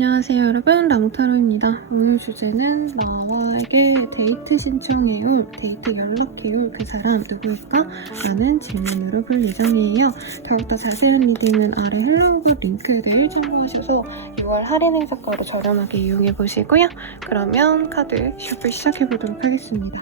안녕하세요 여러분, 라몽타로입니다. 오늘 주제는 나와에게 데이트 신청해올, 데이트 연락해올 그 사람 누구일까? 라는 질문으로 볼 예정이에요. 더욱더 자세한 리딩은 아래 헬로우굿 링크를 참고하셔서 6월 할인 행사가로 저렴하게 이용해보시고요. 그러면 카드 셔플 시작해보도록 하겠습니다.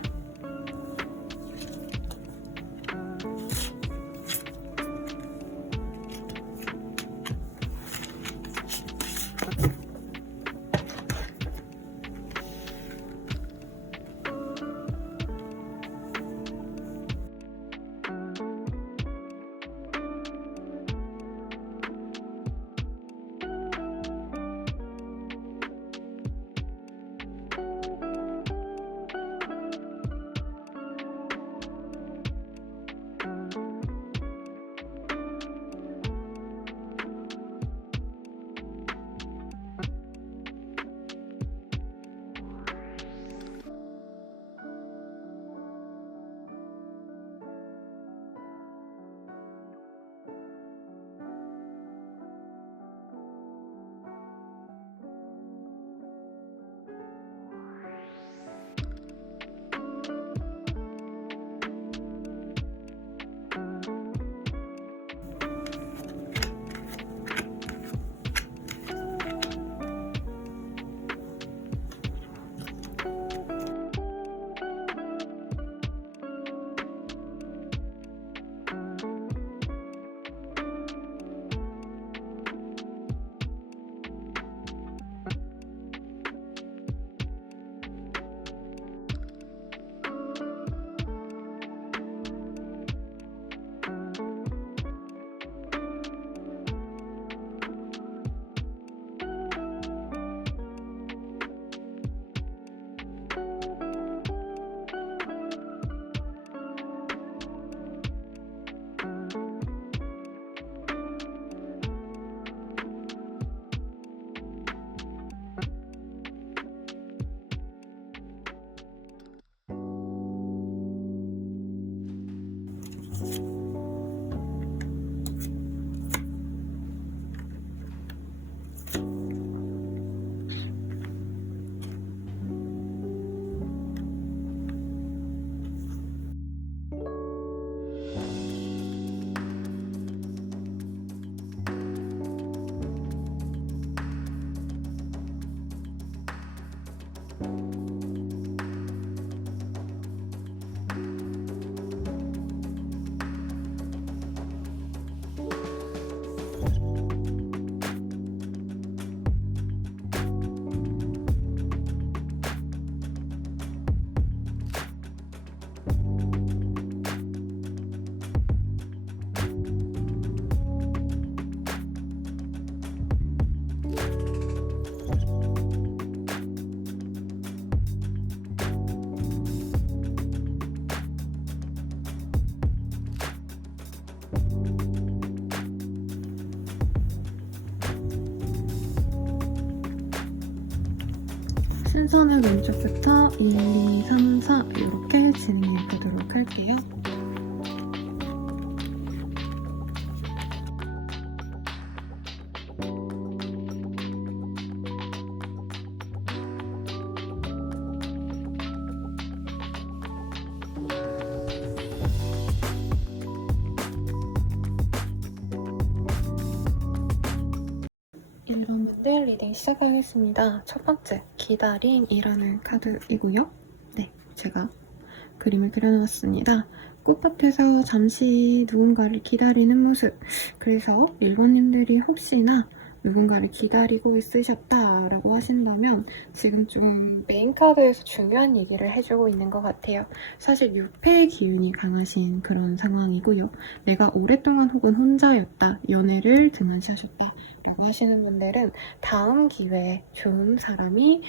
순서는 왼쪽부터 1, 2, 3, 4 이렇게 진행해 보도록 할게요. 여러분들 리딩 시작하겠습니다. 첫 번째, 기다림이라는 카드이고요. 네, 제가 그림을 그려놓았습니다. 꽃밭에서 잠시 누군가를 기다리는 모습. 그래서 1번님들이 혹시나 누군가를 기다리고 있으셨다라고 하신다면 지금 좀 메인 카드에서 중요한 얘기를 해주고 있는 것 같아요. 사실 6패의 기운이 강하신 그런 상황이고요. 내가 오랫동안 혹은 혼자였다, 연애를 등한시하셨다 라고 하시는 분들은 다음 기회에 좋은 사람이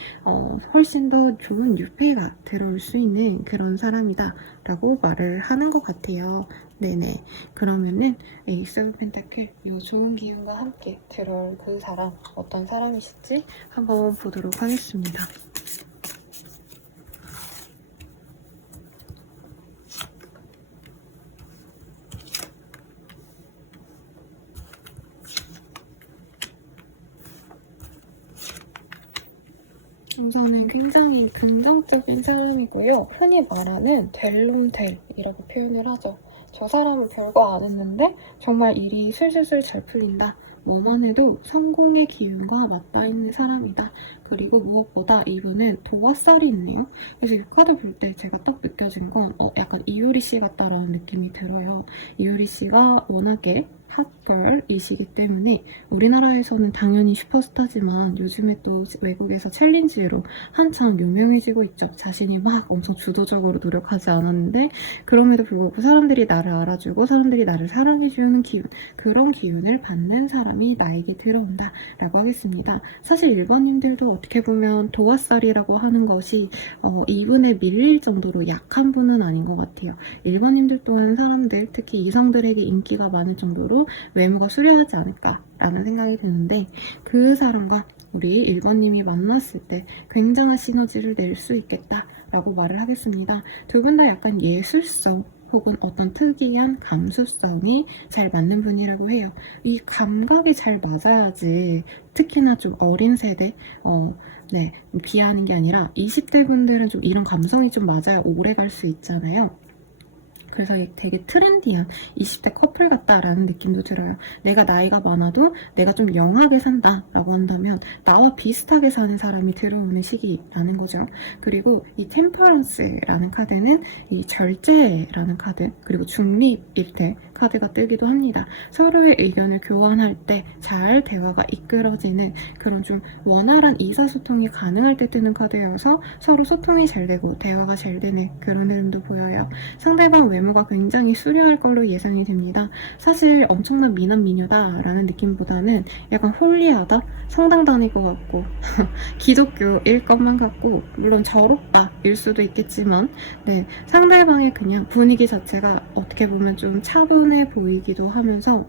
훨씬 더 좋은 6패가 들어올 수 있는 그런 사람이다 라고 말을 하는 것 같아요. 네네. 그러면은 에이스 오브 펜타클, 이 좋은 기운과 함께 들어올 그 사람, 어떤 사람이실지 한번 보도록 하겠습니다. 우선은 굉장히 긍정적인 사람이고요. 흔히 말하는 될 놈 될이라고 표현을 하죠. 저 사람은 별거 안 했는데 정말 일이 술술술 잘 풀린다. 뭐만 해도 성공의 기운과 맞닿아있는 사람이다. 그리고 무엇보다 이분은 도화살이 있네요. 그래서 이 카드 볼 때 제가 딱 느껴진 건 약간 이효리 씨 같다라는 느낌이 들어요. 이효리 씨가 워낙에 핫걸이시기 때문에 우리나라에서는 당연히 슈퍼스타지만 요즘에 또 외국에서 챌린지로 한참 유명해지고 있죠. 자신이 막 엄청 주도적으로 노력하지 않았는데 그럼에도 불구하고 사람들이 나를 알아주고 사람들이 나를 사랑해주는 기운, 그런 기운을 받는 사람이 나에게 들어온다 라고 하겠습니다. 사실 일본인들도 어떻게 보면 도화살이라고 하는 것이 이분에 밀릴 정도로 약한 분은 아닌 것 같아요. 일본인들 또한 사람들, 특히 이성들에게 인기가 많을 정도로 외모가 수려하지 않을까라는 생각이 드는데 그 사람과 우리 1번님이 만났을 때 굉장한 시너지를 낼 수 있겠다라고 말을 하겠습니다. 두 분 다 약간 예술성 혹은 어떤 특이한 감수성이 잘 맞는 분이라고 해요. 이 감각이 잘 맞아야지 특히나 좀 어린 세대 네, 비하하는 게 아니라 20대 분들은 좀 이런 감성이 좀 맞아야 오래 갈 수 있잖아요. 그래서 되게 트렌디한 20대 커플 같다라는 느낌도 들어요. 내가 나이가 많아도 내가 좀 영하게 산다라고 한다면 나와 비슷하게 사는 사람이 들어오는 시기라는 거죠. 그리고 이 템퍼런스라는 카드는 이 절제라는 카드, 그리고 중립일태 카드가 뜨기도 합니다. 서로의 의견을 교환할 때 잘 대화가 이끌어지는 그런 좀 원활한 의사소통이 가능할 때 뜨는 카드여서 서로 소통이 잘 되고 대화가 잘 되는 그런 흐름도 보여요. 상대방 외모가 굉장히 수려할 걸로 예상이 됩니다. 사실 엄청난 미남 미녀다라는 느낌보다는 약간 홀리하다? 성당 다닐 것 같고 기독교일 것만 같고 물론 저롭다일 수도 있겠지만 네, 상대방의 그냥 분위기 자체가 어떻게 보면 좀 차분해 보이기도 하면서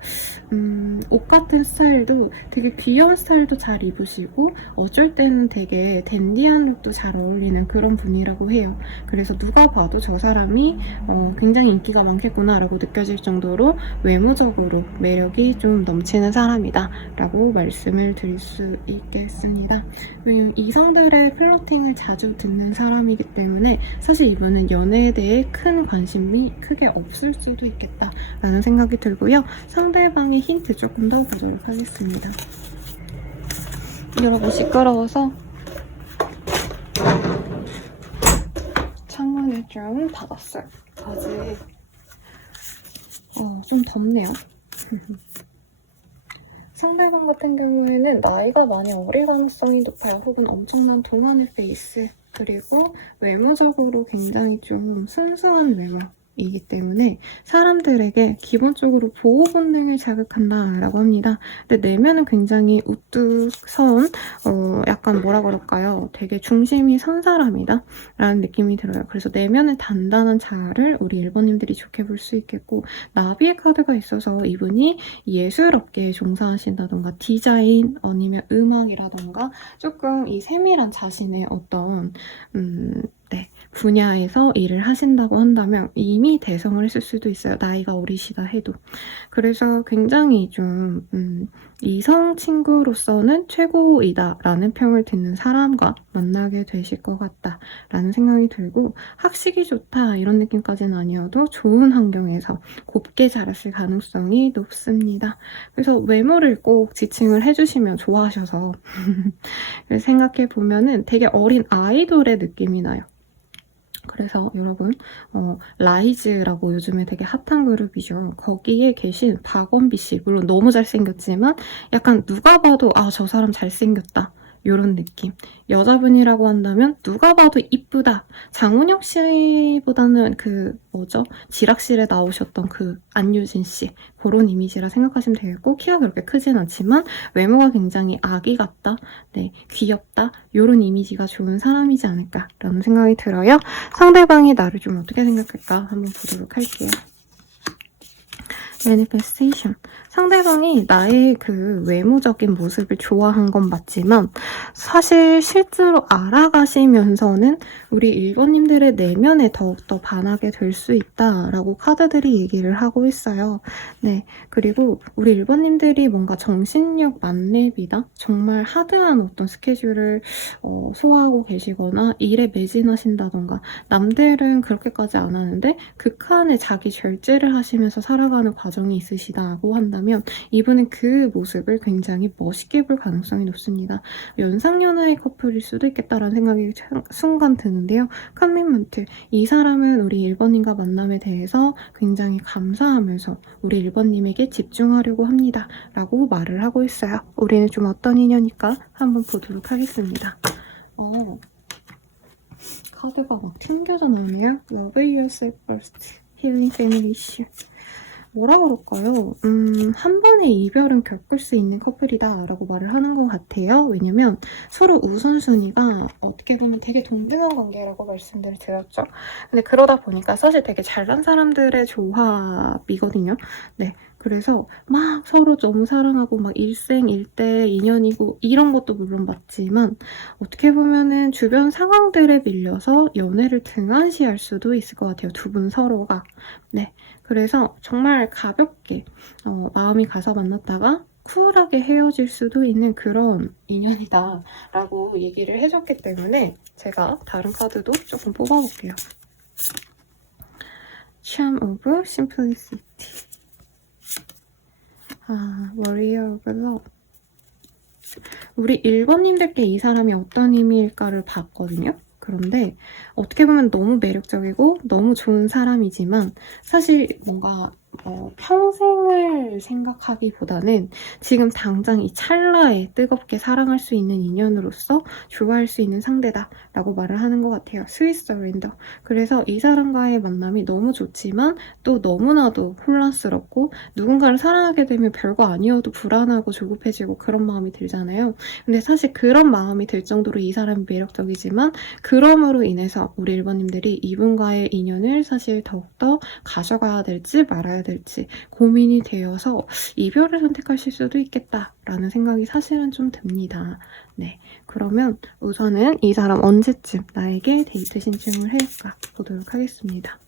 옷 같은 스타일도 되게 귀여운 스타일도 잘 입으시고 어쩔 때는 되게 댄디한 룩도 잘 어울리는 그런 분이라고 해요. 그래서 누가 봐도 저 사람이 굉장히 인기가 많겠구나 라고 느껴질 정도로 외모적으로 매력이 좀 넘치는 사람이다 라고 말씀을 드릴 수 있겠습니다. 왜냐면 이성들의 플러팅을 자주 듣는 사람이기 때문에 사실 이분은 연애에 대해 큰 관심이 크게 없을 수도 있겠다 라는 생각이 들고요. 상대방의 힌트 조금 더 보도록 하겠습니다. 여러분 시끄러워서 창문을 좀 닫았어요. 아직 좀 덥네요. 상대방 같은 경우에는 나이가 많이 어릴 가능성이 높아요. 혹은 엄청난 동안의 페이스, 그리고 외모적으로 굉장히 좀 순수한 외모이기 때문에 사람들에게 기본적으로 보호 본능을 자극한다라고 합니다. 근데 내면은 굉장히 우뚝선, 약간 뭐라 그럴까요? 되게 중심이 선 사람이다 라는 느낌이 들어요. 그래서 내면은 단단한 자아를 우리 일본님들이 좋게 볼 수 있겠고, 나비의 카드가 있어서 이분이 예술업계에 종사하신다던가 디자인 아니면 음악이라던가 조금 이 세밀한 자신의 어떤 네, 분야에서 일을 하신다고 한다면 이미 대성을 했을 수도 있어요. 나이가 어리시다 해도. 그래서 굉장히 좀 이성 친구로서는 최고이다 라는 평을 듣는 사람과 만나게 되실 것 같다 라는 생각이 들고, 학식이 좋다 이런 느낌까지는 아니어도 좋은 환경에서 곱게 자랐을 가능성이 높습니다. 그래서 외모를 꼭 지칭을 해주시면 좋아하셔서 생각해보면은 되게 어린 아이돌의 느낌이 나요. 그래서 여러분 라이즈라고 요즘에 되게 핫한 그룹이죠. 거기에 계신 박원비 씨, 물론 너무 잘생겼지만 약간 누가 봐도 아, 저 사람 잘생겼다 이런 느낌. 여자분이라고 한다면 누가 봐도 이쁘다. 장훈영 씨보다는 지락실에 나오셨던 안유진 씨, 그런 이미지라 생각하시면 되겠고, 키가 그렇게 크진 않지만 외모가 굉장히 아기 같다, 네, 귀엽다 이런 이미지가 좋은 사람이지 않을까라는 생각이 들어요. 상대방이 나를 좀 어떻게 생각할까 한번 보도록 할게요. 매니페스테이션. 상대방이 나의 그 외모적인 모습을 좋아한 건 맞지만 사실 실제로 알아가시면서는 우리 1번님들의 내면에 더욱더 반하게 될 수 있다라고 카드들이 얘기를 하고 있어요. 네, 그리고 우리 1번님들이 뭔가 정신력 만렙이다? 정말 하드한 어떤 스케줄을 소화하고 계시거나 일에 매진하신다던가 남들은 그렇게까지 안 하는데 극한의 자기 절제를 하시면서 살아가는 과정이 있으시다고 한다면 이분은 그 모습을 굉장히 멋있게 볼 가능성이 높습니다. 연상연하의 커플일 수도 있겠다라는 생각이 순간 드는데요. 커미먼트, 이 사람은 우리 1번님과 만남에 대해서 굉장히 감사하면서 우리 1번님에게 집중하려고 합니다 라고 말을 하고 있어요. 우리는 좀 어떤 인연일까 한번 보도록 하겠습니다. 카드가 막 튕겨져 나오네요. Love yourself first. Healing family issue. 뭐라 그럴까요? 한 번의 이별은 겪을 수 있는 커플이다 라고 말을 하는 것 같아요. 왜냐면 서로 우선순위가 어떻게 보면 되게 동등한 관계라고 말씀드렸죠. 근데 그러다 보니까 사실 되게 잘난 사람들의 조합이거든요. 네. 그래서 막 서로 너무 사랑하고 막 일생일대 인연이고 이런 것도 물론 맞지만 어떻게 보면은 주변 상황들에 밀려서 연애를 등한시할 수도 있을 것 같아요. 두 분 서로가. 네. 그래서 정말 가볍게 마음이 가서 만났다가 쿨하게 헤어질 수도 있는 그런 인연이다 라고 얘기를 해줬기 때문에 제가 다른 카드도 조금 뽑아볼게요. Charm of Simplicity. Warrior of Love. 우리 1번님들께 이 사람이 어떤 의미일까를 봤거든요. 그런데 어떻게 보면 너무 매력적이고 너무 좋은 사람이지만 사실 뭔가 평생을 생각하기보다는 지금 당장 이 찰나에 뜨겁게 사랑할 수 있는 인연으로서 좋아할 수 있는 상대다 라고 말을 하는 것 같아요. 스윗 서렌더. 그래서 이 사람과의 만남이 너무 좋지만 또 너무나도 혼란스럽고 누군가를 사랑하게 되면 별거 아니어도 불안하고 조급해지고 그런 마음이 들잖아요. 근데 사실 그런 마음이 들 정도로 이 사람이 매력적이지만 그럼으로 인해서 우리 1번님들이 이분과의 인연을 사실 더욱더 가져가야 될지 말아야 될지 고민이 되어서 이별을 선택하실 수도 있겠다라는 생각이 사실은 좀 듭니다. 네, 그러면 우선은 이 사람 언제쯤 나에게 데이트 신청을 할까 보도록 하겠습니다.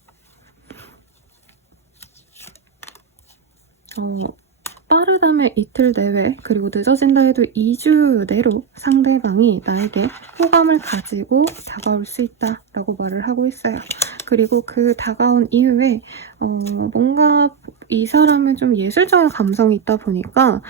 빠르다면 이틀 내외, 그리고 늦어진다 해도 2주 내로 상대방이 나에게 호감을 가지고 다가올 수 있다라고 말을 하고 있어요. 그리고 그 다가온 이후에 뭔가 이 사람은 좀 예술적인 감성이 있다 보니까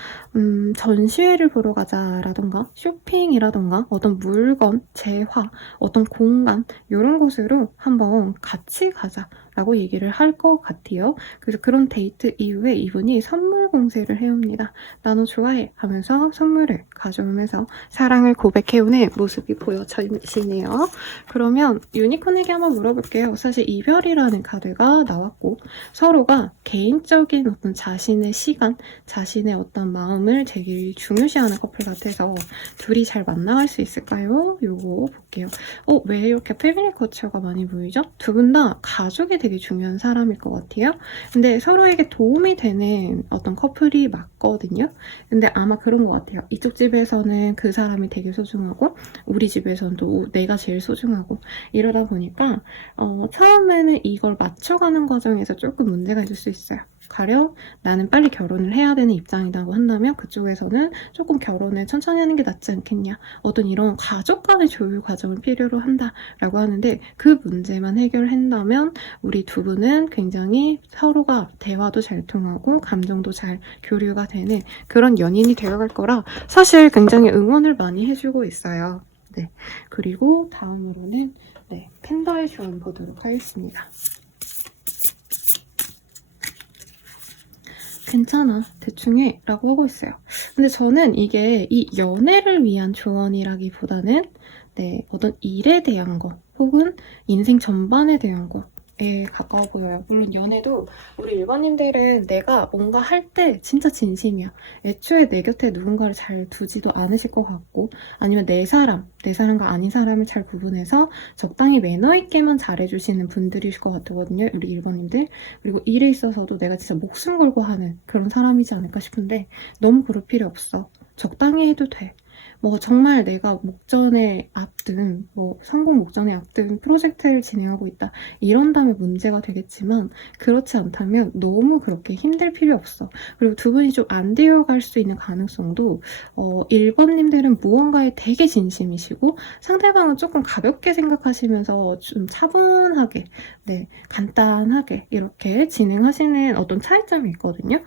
전시회를 보러 가자라던가 쇼핑이라던가 어떤 물건, 재화, 어떤 공간 이런 곳으로 한번 같이 가자라고 얘기를 할 것 같아요. 그래서 그런 데이트 이후에 이분이 선물 공세를 해옵니다. 나 너 좋아해 하면서 선물을 가져오면서 사랑을 고백해오는 모습이 보여지네요. 그러면 유니콘에게 한번 물어볼게요. 사실 이별이라는 카드가 나왔고 서로가 개인적인 어떤 자신의 시간, 자신의 어떤 마음을 되게 중요시하는 커플 같아서 둘이 잘 만나갈 수 있을까요? 요거 볼게요. 왜 이렇게 패밀리 커처가 많이 보이죠? 두 분 다 가족이 되게 중요한 사람일 것 같아요. 근데 서로에게 도움이 되는 어떤 커플이 맞거든요. 근데 아마 그런 것 같아요. 이쪽 집에서는 그 사람이 되게 소중하고 우리 집에서는 또 내가 제일 소중하고 이러다 보니까 처음에는 이걸 맞춰가는 과정에서 조금 문제가 있을 수 있어요. 가령 나는 빨리 결혼을 해야 되는 입장이라고 한다면 그쪽에서는 조금 결혼을 천천히 하는 게 낫지 않겠냐, 어떤 이런 가족 간의 조율 과정을 필요로 한다라고 하는데 그 문제만 해결한다면 우리 두 분은 굉장히 서로가 대화도 잘 통하고 감정도 잘 교류가 되는 그런 연인이 되어갈 거라 사실 굉장히 응원을 많이 해주고 있어요. 네, 그리고 다음으로는 펜더의 조언 보도록 하겠습니다. 괜찮아, 대충 해 라고 하고 있어요. 근데 저는 이게 이 연애를 위한 조언이라기보다는 어떤 일에 대한 거 혹은 인생 전반에 대한 거 가까워 보여요. 물론 연애도 우리 일반인들은 내가 뭔가 할 때 진짜 진심이야. 애초에 내 곁에 누군가를 잘 두지도 않으실 것 같고, 아니면 내 사람과 아닌 사람을 잘 구분해서 적당히 매너 있게만 잘해주시는 분들이실 것 같거든요. 우리 일반인들. 그리고 일에 있어서도 내가 진짜 목숨 걸고 하는 그런 사람이지 않을까 싶은데, 너무 그럴 필요 없어. 적당히 해도 돼. 뭐 정말 내가 목전에 앞둔, 뭐 성공 목전에 앞둔 프로젝트를 진행하고 있다. 이런다면 문제가 되겠지만, 그렇지 않다면 너무 그렇게 힘들 필요 없어. 그리고 두 분이 좀 안 되어갈 수 있는 가능성도 1번님들은 무언가에 되게 진심이시고 상대방은 조금 가볍게 생각하시면서 좀 차분하게, 네, 간단하게 이렇게 진행하시는 어떤 차이점이 있거든요.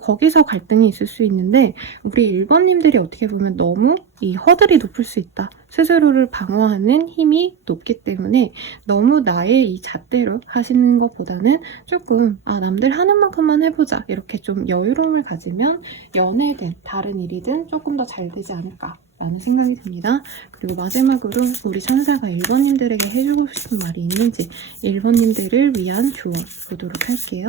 거기서 갈등이 있을 수 있는데, 우리 1번님들이 어떻게 보면 너무 이 허들이 높을 수 있다. 스스로를 방어하는 힘이 높기 때문에 너무 나의 이 잣대로 하시는 것보다는 조금 남들 하는 만큼만 해보자, 이렇게 좀 여유로움을 가지면 연애든 다른 일이든 조금 더 잘 되지 않을까 라는 생각이 듭니다. 그리고 마지막으로 우리 천사가 1번님들에게 해주고 싶은 말이 있는지 1번님들을 위한 조언 보도록 할게요.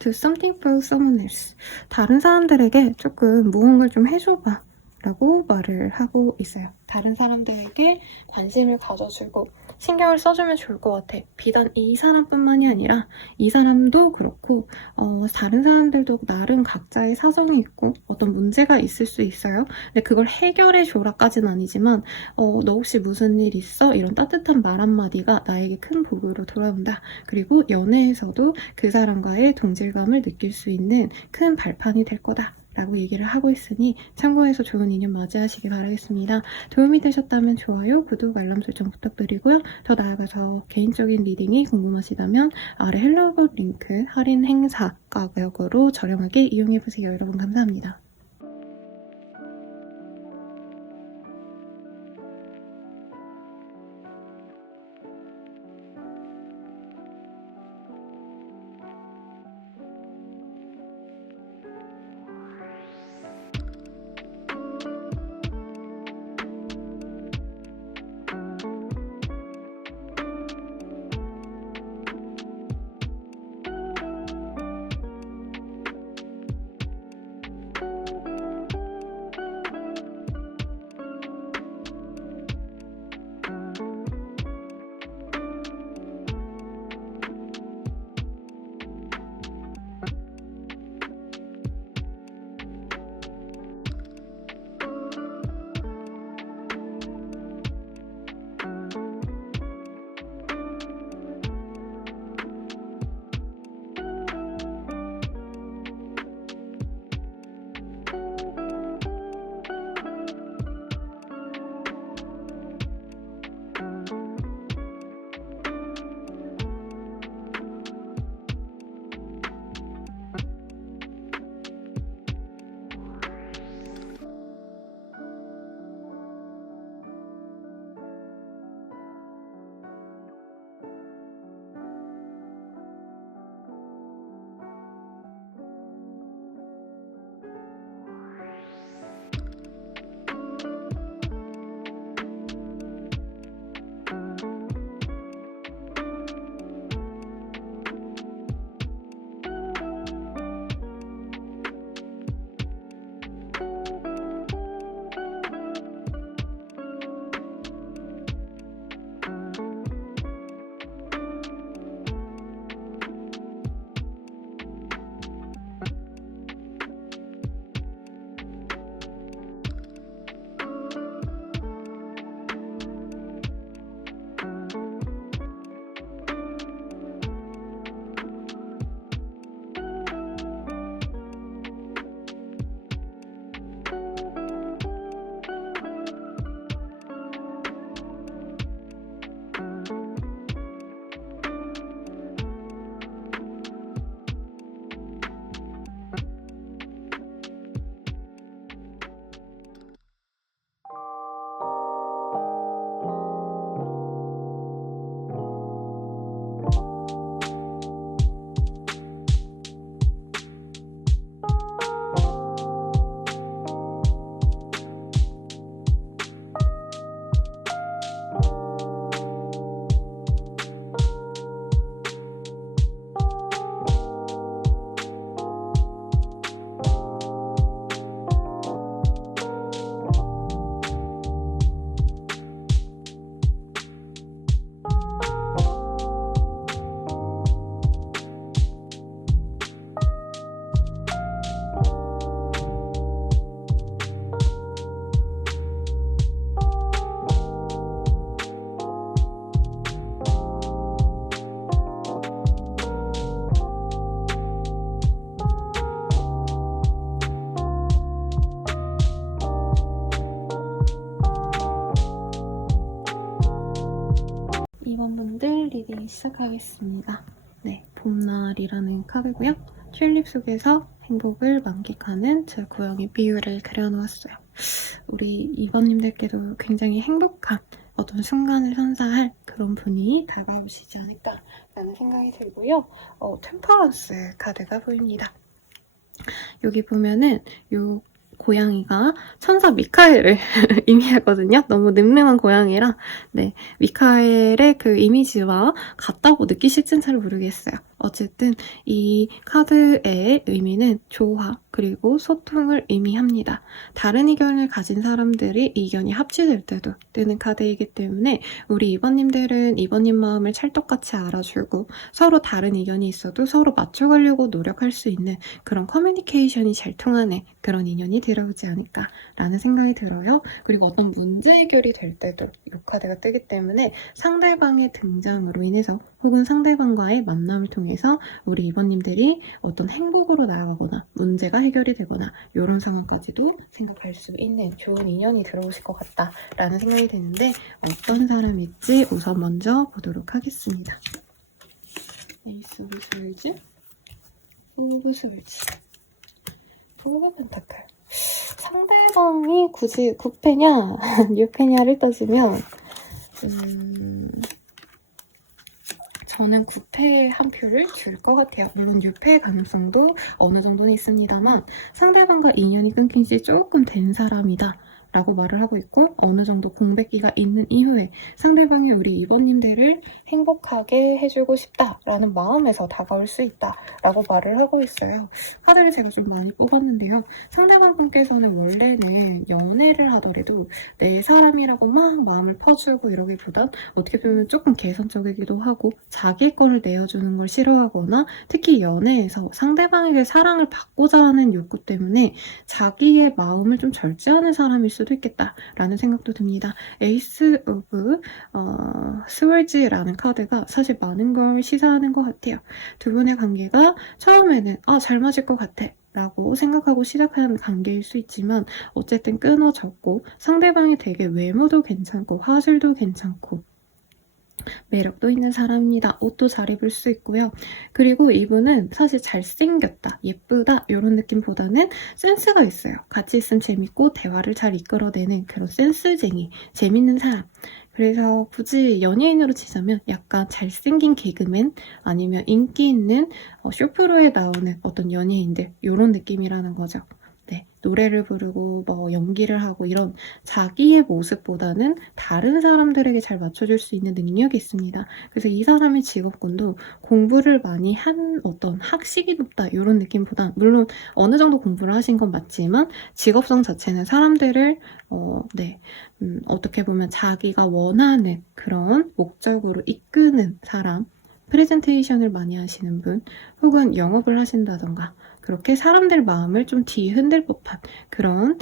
Do something for someone else. 다른 사람들에게 조금 무언가를 좀 해줘봐 라고 말을 하고 있어요. 다른 사람들에게 관심을 가져주고 신경을 써주면 좋을 것 같아. 비단 이 사람뿐만이 아니라 이 사람도 그렇고 다른 사람들도 나름 각자의 사정이 있고 어떤 문제가 있을 수 있어요. 근데 그걸 해결해 줘라까지는 아니지만 너 혹시 무슨 일 있어? 이런 따뜻한 말 한마디가 나에게 큰 복으로 돌아온다. 그리고 연애에서도 그 사람과의 동질감을 느낄 수 있는 큰 발판이 될 거다 라고 얘기를 하고 있으니 참고해서 좋은 인연 맞이하시기 바라겠습니다. 도움이 되셨다면 좋아요, 구독, 알람 설정 부탁드리고요. 더 나아가서 개인적인 리딩이 궁금하시다면 아래 헬로우봇 링크 할인 행사 가격으로 저렴하게 이용해보세요. 여러분 감사합니다. 2번 분들 리딩 시작하겠습니다. 네, 봄날이라는 카드고요. 튤립 속에서 행복을 만끽하는 제 고양이 비유를 그려놓았어요. 우리 2번님들께도 굉장히 행복한 어떤 순간을 선사할 그런 분이 다가오시지 않을까라는 생각이 들고요. 템퍼런스 카드가 보입니다. 여기 보면은 요 고양이가 천사 미카엘을 의미하거든요. 너무 늠름한 고양이라 네, 미카엘의 그 이미지와 같다고 느끼실진 잘 모르겠어요. 어쨌든 이 카드의 의미는 조화 그리고 소통을 의미합니다. 다른 의견을 가진 사람들이 의견이 합치될 때도 뜨는 카드이기 때문에 우리 2번님들은 2번님 마음을 찰떡같이 알아주고 서로 다른 의견이 있어도 서로 맞춰가려고 노력할 수 있는 그런 커뮤니케이션이 잘 통하는 그런 인연이 들어오지 않을까라는 생각이 들어요. 그리고 어떤 문제 해결이 될 때도 이 카드가 뜨기 때문에 상대방의 등장으로 인해서 혹은 상대방과의 만남을 통해서 우리 2번님들이 어떤 행복으로 나아가거나 문제가 해결이 되거나 이런 상황까지도 생각할 수 있는 좋은 인연이 들어오실 것 같다라는 생각이 드는데 어떤 사람일지 우선 먼저 보도록 하겠습니다. 에이스 오브 스월즈, 오브 스월즈, 오브 펜타클. 상대방이 굳이 9패냐 6패냐를 따지면 저는 9패에 한 표를 줄 것 같아요. 물론 6패의 가능성도 어느 정도는 있습니다만 상대방과 인연이 끊긴 지 조금 된 사람이다 라고 말을 하고 있고 어느 정도 공백기가 있는 이후에 상대방이 우리 2번님들을 행복하게 해주고 싶다라는 마음에서 다가올 수 있다라고 말을 하고 있어요. 카드를 제가 좀 많이 뽑았는데요. 상대방 분께서는 원래는 연애를 하더라도 내 사람이라고 막 마음을 퍼주고 이러기보단 어떻게 보면 조금 개선적이기도 하고 자기 거를 내어주는 걸 싫어하거나 특히 연애에서 상대방에게 사랑을 받고자 하는 욕구 때문에 자기의 마음을 좀 절제하는 사람일 수도 있겠다라는 생각도 듭니다. 에이스 오브 스월즈라는 카드가 사실 많은 걸 시사하는 것 같아요. 두 분의 관계가 처음에는 잘 맞을 것 같아 라고 생각하고 시작한 관계일 수 있지만 어쨌든 끊어졌고 상대방이 되게 외모도 괜찮고 화술도 괜찮고 매력도 있는 사람입니다. 옷도 잘 입을 수 있고요. 그리고 이분은 사실 잘생겼다, 예쁘다 이런 느낌보다는 센스가 있어요. 같이 있으면 재밌고 대화를 잘 이끌어내는 그런 센스쟁이, 재밌는 사람. 그래서 굳이 연예인으로 치자면 약간 잘생긴 개그맨 아니면 인기 있는 쇼프로에 나오는 어떤 연예인들 이런 느낌이라는 거죠. 네, 노래를 부르고 뭐 연기를 하고 이런 자기의 모습보다는 다른 사람들에게 잘 맞춰줄 수 있는 능력이 있습니다. 그래서 이 사람의 직업군도 공부를 많이 한 어떤 학식이 높다 이런 느낌보다 물론 어느 정도 공부를 하신 건 맞지만 직업성 자체는 사람들을 어떻게 보면 자기가 원하는 그런 목적으로 이끄는 사람 프레젠테이션을 많이 하시는 분 혹은 영업을 하신다던가 그렇게 사람들 마음을 좀 뒤흔들 법한 그런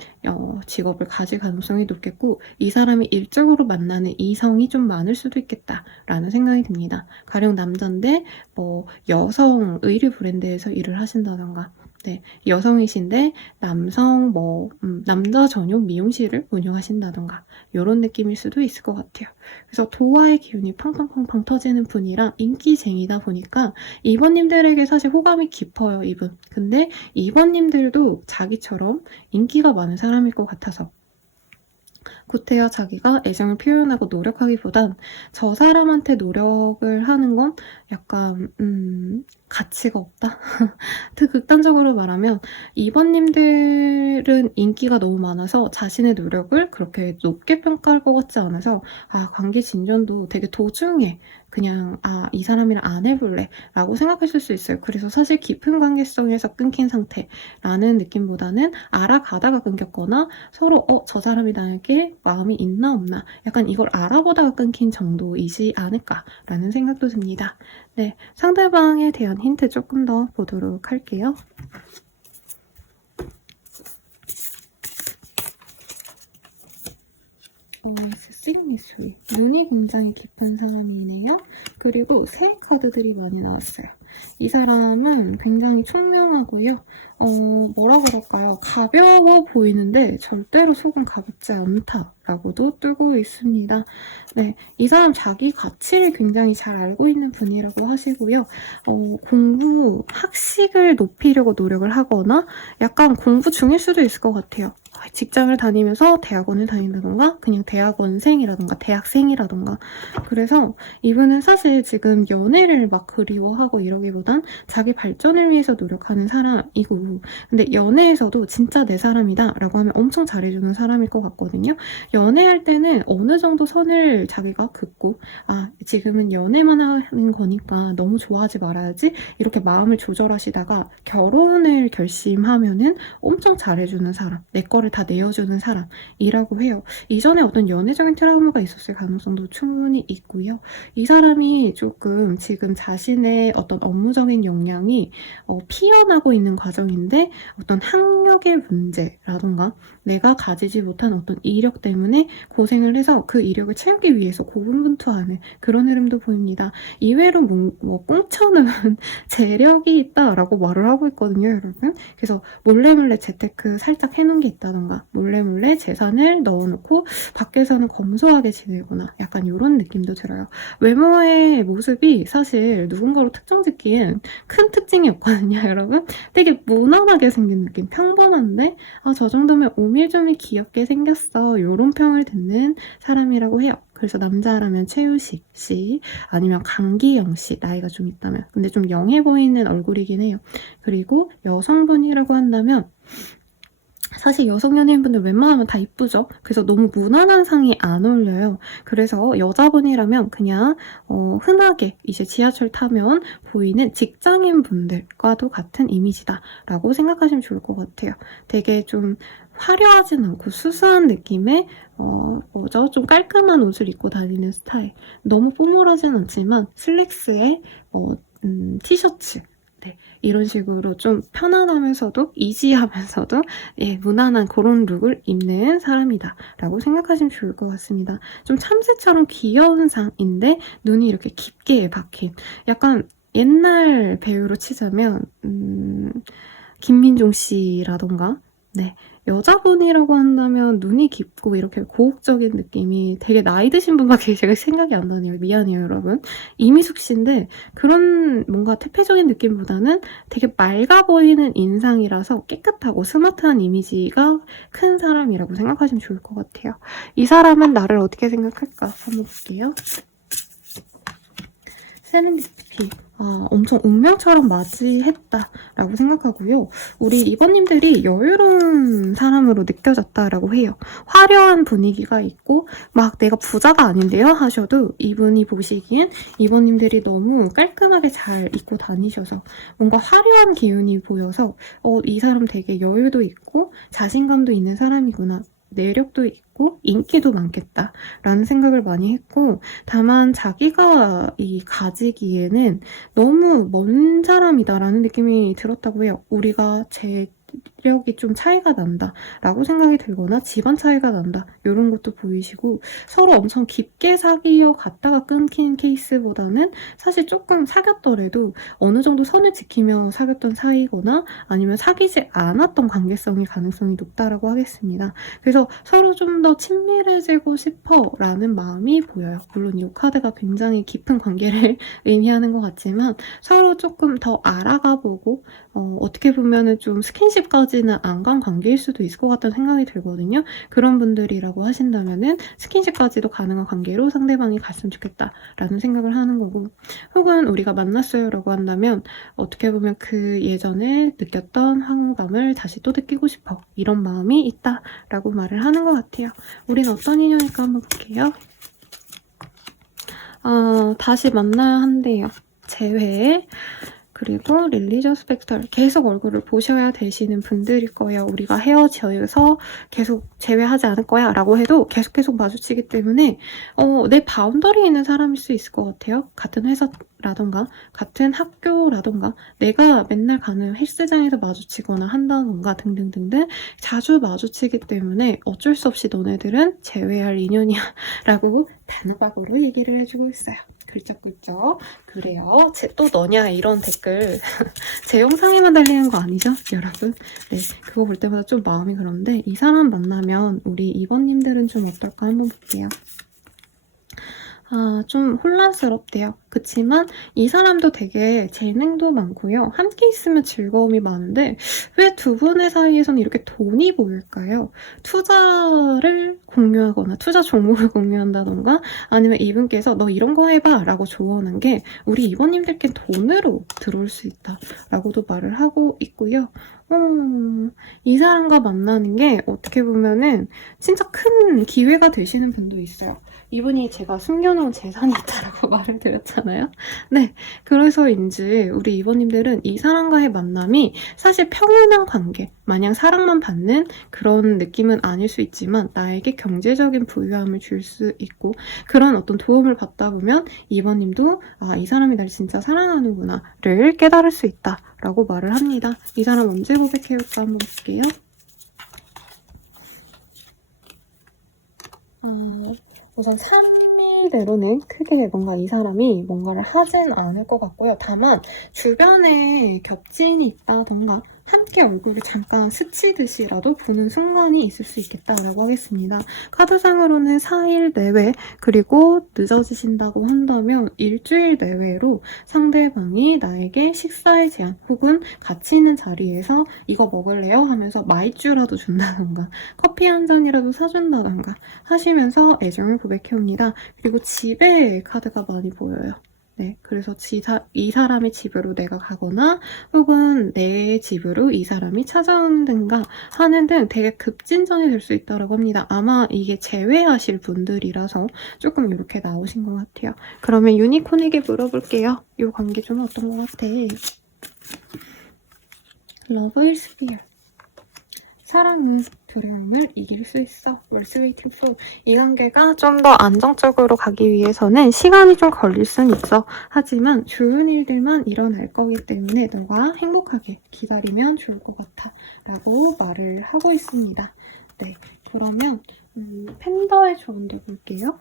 직업을 가질 가능성이 높겠고 이 사람이 일적으로 만나는 이성이 좀 많을 수도 있겠다라는 생각이 듭니다. 가령 남자인데 뭐 여성 의류 브랜드에서 일을 하신다던가 네, 여성이신데 남성 남자 전용 미용실을 운영하신다던가 이런 느낌일 수도 있을 것 같아요. 그래서 도화의 기운이 팡팡팡팡 터지는 분이라 인기쟁이다 보니까 2번님들에게 사실 호감이 깊어요, 이분. 근데 2번님들도 자기처럼 인기가 많은 사람일 것 같아서 구태여 자기가 애정을 표현하고 노력하기보단 저 사람한테 노력을 하는 건 약간 가치가 없다? 더 극단적으로 말하면 2번님들은 인기가 너무 많아서 자신의 노력을 그렇게 높게 평가할 것 같지 않아서 관계 진전도 되게 도중에 그냥 이 사람이랑 안 해볼래 라고 생각하실 수 있어요. 그래서 사실 깊은 관계성에서 끊긴 상태라는 느낌보다는 알아가다가 끊겼거나 서로 저 사람이 나에게 마음이 있나 없나 약간 이걸 알아보다가 끊긴 정도이지 않을까라는 생각도 듭니다. 네, 상대방에 대한 힌트 조금 더 보도록 할게요. 눈이 굉장히 깊은 사람이네요. 그리고 새 카드들이 많이 나왔어요. 이 사람은 굉장히 총명하고요. 뭐라 그럴까요? 가벼워 보이는데 절대로 속은 가볍지 않다라고도 뜨고 있습니다. 네, 이 사람 자기 가치를 굉장히 잘 알고 있는 분이라고 하시고요. 학식을 높이려고 노력을 하거나 약간 공부 중일 수도 있을 것 같아요. 직장을 다니면서 대학원을 다닌다던가 그냥 대학원생이라던가 대학생이라던가. 그래서 이분은 사실 지금 연애를 막 그리워하고 이러기보단 자기 발전을 위해서 노력하는 사람이고, 근데 연애에서도 진짜 내 사람이다 라고 하면 엄청 잘해주는 사람일 것 같거든요. 연애할 때는 어느 정도 선을 자기가 긋고, 지금은 연애만 하는 거니까 너무 좋아하지 말아야지 이렇게 마음을 조절하시다가 결혼을 결심하면은 엄청 잘해주는 사람, 내 거를 다 내어주는 사람이라고 해요. 이전에 어떤 연애적인 트라우마가 있었을 가능성도 충분히 있고요. 이 사람이 조금 지금 자신의 어떤 업무적인 역량이 피어나고 있는 과정인데 어떤 학력의 문제라던가 내가 가지지 못한 어떤 이력 때문에 고생을 해서 그 이력을 채우기 위해서 고군분투하는 그런 흐름도 보입니다. 이외로 꽁쳐는 재력이 있다라고 말을 하고 있거든요, 여러분. 그래서 몰래몰래 재테크 살짝 해놓은 게 있다던가 몰래몰래 재산을 넣어놓고 밖에서는 검소하게 지내거나 약간 이런 느낌도 들어요. 외모의 모습이 사실 누군가로 특정짓기엔 큰 특징이 없거든요, 여러분. 되게 무난하게 생긴 느낌, 평범한데 저 정도면 오밀조밀 귀엽게 생겼어, 이런 평을 듣는 사람이라고 해요. 그래서 남자라면 최유식 씨 아니면 강기영 씨, 나이가 좀 있다면. 근데 좀 영해 보이는 얼굴이긴 해요. 그리고 여성분이라고 한다면 사실 여성 연예인분들 웬만하면 다 이쁘죠? 그래서 너무 무난한 상이 안 어울려요. 그래서 여자분이라면 그냥 흔하게 이제 지하철 타면 보이는 직장인 분들과도 같은 이미지다 라고 생각하시면 좋을 것 같아요. 되게 좀 화려하진 않고 수수한 느낌의 좀 깔끔한 옷을 입고 다니는 스타일. 너무 뽀물하진 않지만 슬랙스에 티셔츠, 네, 이런 식으로 좀 편안하면서도 이지하면서도 무난한 그런 룩을 입는 사람이다 라고 생각하시면 좋을 것 같습니다. 좀 참새처럼 귀여운 상인데 눈이 이렇게 깊게 박힌, 약간 옛날 배우로 치자면 김민종 씨라던가, 네, 여자분이라고 한다면 눈이 깊고 이렇게 고혹적인 느낌이 되게 나이 드신 분밖에 제가 생각이 안 나네요. 미안해요, 여러분. 이미숙 씨인데 그런 뭔가 퇴폐적인 느낌보다는 되게 맑아 보이는 인상이라서 깨끗하고 스마트한 이미지가 큰 사람이라고 생각하시면 좋을 것 같아요. 이 사람은 나를 어떻게 생각할까 한번 볼게요. 세렌디피티. 엄청 운명처럼 맞이했다라고 생각하고요. 우리 이번님들이 여유로운 사람으로 느껴졌다라고 해요. 화려한 분위기가 있고 막 내가 부자가 아닌데요 하셔도 이분이 보시기엔 이번님들이 너무 깔끔하게 잘 입고 다니셔서 뭔가 화려한 기운이 보여서 이 사람 되게 여유도 있고 자신감도 있는 사람이구나, 매력도 있고 인기도 많겠다라는 생각을 많이 했고, 다만 자기가 가지기에는 너무 먼 사람이다라는 느낌이 들었다고 해요. 우리가 재력이 좀 차이가 난다 라고 생각이 들거나 집안 차이가 난다 이런 것도 보이시고, 서로 엄청 깊게 사귀어 갔다가 끊긴 케이스보다는 사실 조금 사귀었더라도 어느 정도 선을 지키며 사귀었던 사이거나 아니면 사귀지 않았던 관계성일 가능성이 높다라고 하겠습니다. 그래서 서로 좀 더 친밀해지고 싶어 라는 마음이 보여요. 물론 이 카드가 굉장히 깊은 관계를 의미하는 것 같지만 서로 조금 더 알아가보고 어떻게 보면은 좀 스킨십까지는 안 간 관계일 수도 있을 것 같다는 생각이 들거든요. 그런 분들이라고 하신다면은 스킨십까지도 가능한 관계로 상대방이 갔으면 좋겠다라는 생각을 하는 거고, 혹은 우리가 만났어요 라고 한다면 어떻게 보면 그 예전에 느꼈던 황홀감을 다시 또 느끼고 싶어, 이런 마음이 있다라고 말을 하는 것 같아요. 우린 어떤 인연일까 한번 볼게요. 다시 만나야 한대요. 재회. 그리고 릴리저스 팩터를 계속 얼굴을 보셔야 되시는 분들일 거예요. 우리가 헤어져서 계속 제외하지 않을 거야 라고 해도 계속 마주치기 때문에 내 바운더리에 있는 사람일 수 있을 것 같아요. 같은 회사라던가 같은 학교라던가 내가 맨날 가는 헬스장에서 마주치거나 한다던가 등등등등 자주 마주치기 때문에 어쩔 수 없이 너네들은 제외할 인연이야 라고 단호박으로 얘기를 해주고 있어요. 글쩍글쩍. 그래요. 또 너냐 이런 댓글 제 영상에만 달리는 거 아니죠, 여러분? 네, 그거 볼 때마다 좀 마음이 그런데 이 사람 만나면 우리 이번님들은 좀 어떨까 한번 볼게요. 좀 혼란스럽대요. 그치만 이 사람도 되게 재능도 많고요. 함께 있으면 즐거움이 많은데 왜 두 분의 사이에서는 이렇게 돈이 보일까요? 투자를 공유하거나 투자 종목을 공유한다던가 아니면 이분께서 너 이런 거 해봐 라고 조언한 게 우리 이번님들께 돈으로 들어올 수 있다 라고도 말을 하고 있고요. 이 사람과 만나는 게 어떻게 보면은 진짜 큰 기회가 되시는 분도 있어요. 이분이 제가 숨겨놓은 재산이 있다라고 말을 드렸잖아요. 네, 그래서인지 우리 이번님들은 이 사람과의 만남이 사실 평온한 관계, 마냥 사랑만 받는 그런 느낌은 아닐 수 있지만 나에게 경제적인 부유함을 줄 수 있고 그런 어떤 도움을 받다 보면 이번님도 이 사람이 날 진짜 사랑하는구나를 깨달을 수 있다라고 말을 합니다. 이 사람 언제 고백해올까 한번 볼게요. 우선 3일대로는 크게 뭔가 이 사람이 뭔가를 하진 않을 것 같고요. 다만 주변에 겹친이 있다던가 함께 얼굴을 잠깐 스치듯이라도 보는 순간이 있을 수 있겠다라고 하겠습니다. 카드상으로는 4일 내외 그리고 늦어지신다고 한다면 일주일 내외로 상대방이 나에게 식사의 제안 혹은 같이 있는 자리에서 이거 먹을래요? 하면서 마이쮸라도 준다던가 커피 한 잔이라도 사준다던가 하시면서 애정을 고백해옵니다. 그리고 집에 카드가 많이 보여요. 네, 그래서 이 사람의 집으로 내가 가거나 혹은 내 집으로 이 사람이 찾아오는가 하는 등 되게 급진전이 될 수 있다고 합니다. 아마 이게 제외하실 분들이라서 조금 이렇게 나오신 것 같아요. 그러면 유니콘에게 물어볼게요. 이 관계 좀 어떤 것 같아? Love is fear. 사랑은 두려움을 이길 수 있어. What's waiting for? 이 관계가 좀 더 안정적으로 가기 위해서는 시간이 좀 걸릴 순 있어. 하지만 좋은 일들만 일어날 거기 때문에 너가 행복하게 기다리면 좋을 것 같아. 라고 말을 하고 있습니다. 네, 그러면 팬더의 조언도 볼게요.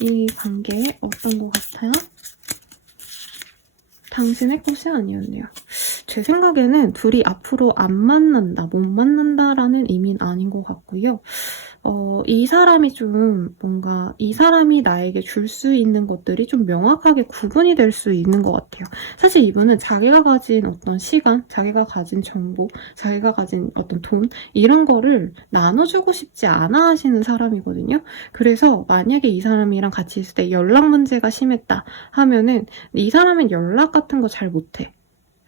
이 관계 어떤 것 같아요? 당신의 것이 아니었네요. 제 생각에는 둘이 앞으로 안 만난다, 못 만난다라는 의미는 아닌 것 같고요. 이 사람이 좀 뭔가 이 사람이 나에게 줄 수 있는 것들이 좀 명확하게 구분이 될 수 있는 것 같아요. 사실 이분은 자기가 가진 어떤 시간, 자기가 가진 정보, 자기가 가진 어떤 돈 이런 거를 나눠주고 싶지 않아 하시는 사람이거든요. 그래서 만약에 이 사람이랑 같이 있을 때 연락 문제가 심했다 하면은 이 사람은 연락 같은 거 잘 못해.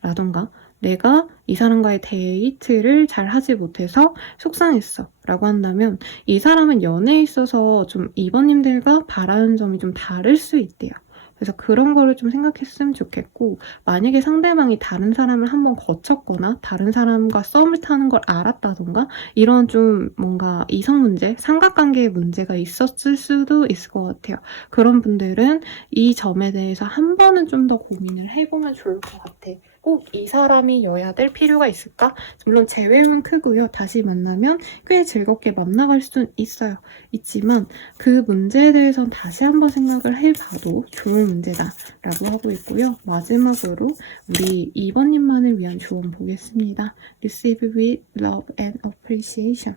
라던가 내가 이 사람과의 데이트를 잘 하지 못해서 속상했어 라고 한다면 이 사람은 연애에 있어서 좀 이번님들과 바라는 점이 좀 다를 수 있대요. 그래서 그런 거를 좀 생각했으면 좋겠고 만약에 상대방이 다른 사람을 한번 거쳤거나 다른 사람과 썸을 타는 걸 알았다던가 이런 좀 뭔가 이성 문제, 삼각관계의 문제가 있었을 수도 있을 것 같아요. 그런 분들은 이 점에 대해서 한 번은 좀 더 고민을 해보면 좋을 것 같아. 꼭 이 사람이어야 될 필요가 있을까? 물론 제외는 크고요. 다시 만나면 꽤 즐겁게 만나갈 수는 있어요. 있지만 그 문제에 대해서는 다시 한번 생각을 해봐도 좋은 문제다라고 하고 있고요. 마지막으로 우리 2번님만을 위한 조언 보겠습니다. Receive with love and appreciation.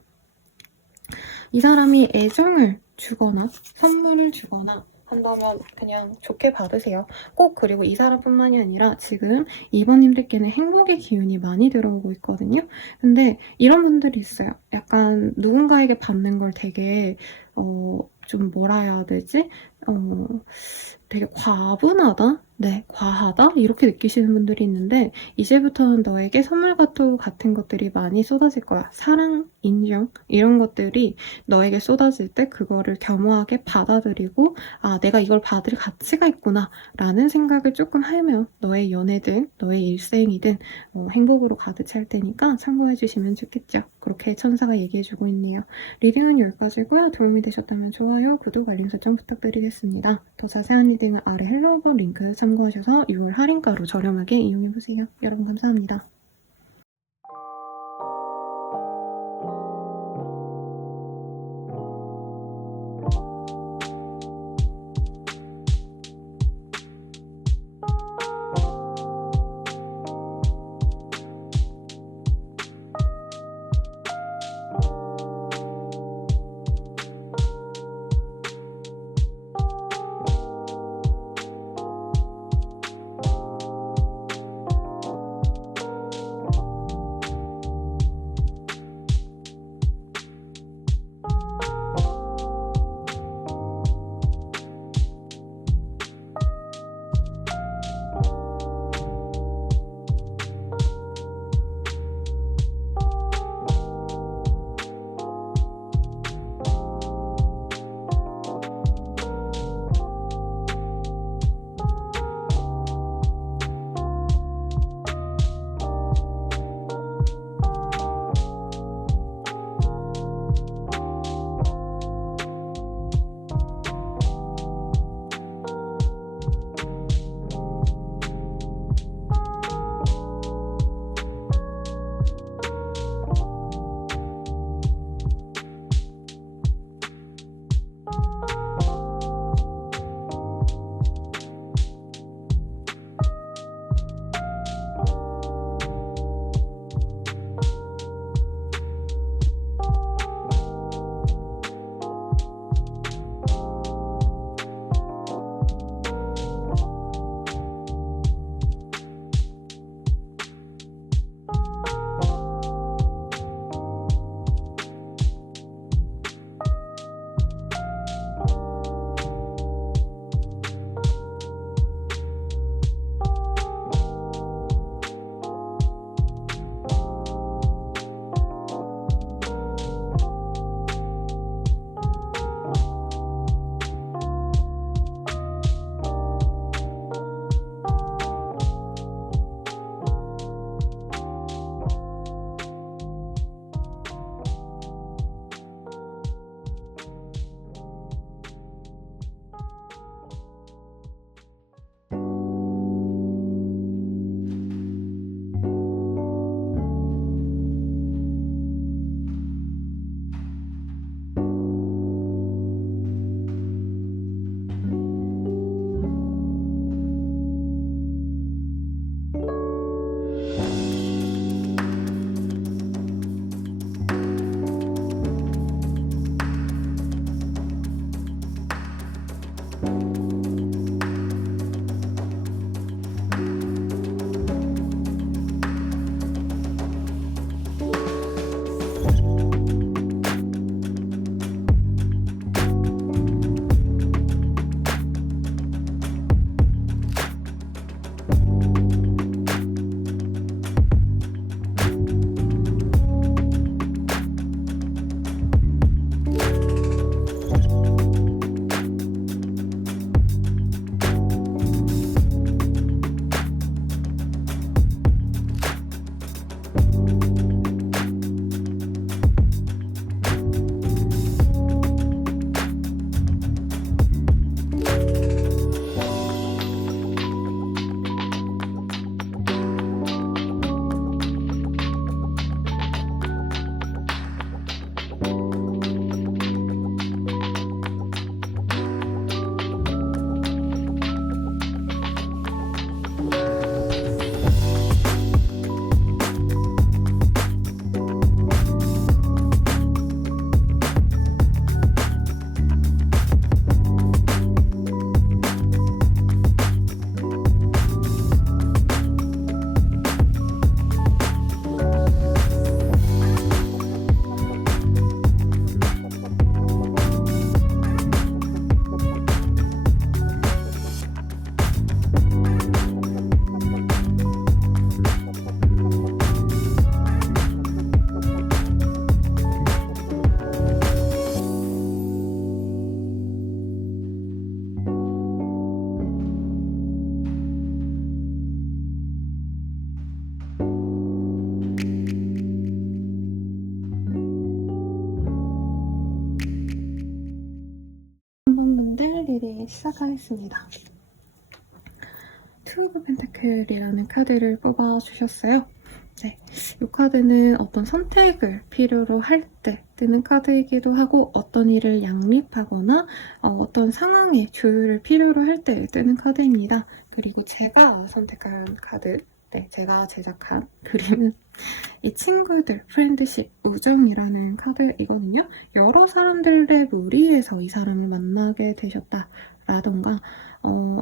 이 사람이 애정을 주거나 선물을 주거나 한다면 그냥 좋게 받으세요. 꼭 그리고 이 사람뿐만이 아니라 지금 2번님들께는 행복의 기운이 많이 들어오고 있거든요. 근데 이런 분들이 있어요. 약간 누군가에게 받는 걸 되게 좀 뭐라 해야 되지? 되게 과분하다? 네, 과하다? 이렇게 느끼시는 분들이 있는데 이제부터는 너에게 선물 같은 것들이 많이 쏟아질 거야. 사랑, 인정 이런 것들이 너에게 쏟아질 때 그거를 겸허하게 받아들이고 내가 이걸 받을 가치가 있구나 라는 생각을 조금 하면 너의 연애든 너의 일생이든 행복으로 가득 찰 테니까 참고해 주시면 좋겠죠. 그렇게 천사가 얘기해주고 있네요. 리딩은 여기까지고요. 도움이 되셨다면 좋아요, 구독, 알림 설정 부탁드리겠습니다. 더 자세한 리딩은 아래 헬로우버 링크 참고하셔서 6월 할인가로 저렴하게 이용해보세요. 여러분 감사합니다. 시작하겠습니다. 투 오브 펜타클이라는 카드를 뽑아주셨어요. 네, 이 카드는 어떤 선택을 필요로 할 때 뜨는 카드이기도 하고 어떤 일을 양립하거나 어떤 상황의 조율을 필요로 할 때 뜨는 카드입니다. 그리고 제가 선택한 카드, 네, 제가 제작한 그림은 이 친구들, 프렌드십, 우정이라는 카드이거든요. 여러 사람들의 무리에서 이 사람을 만나게 되셨다라던가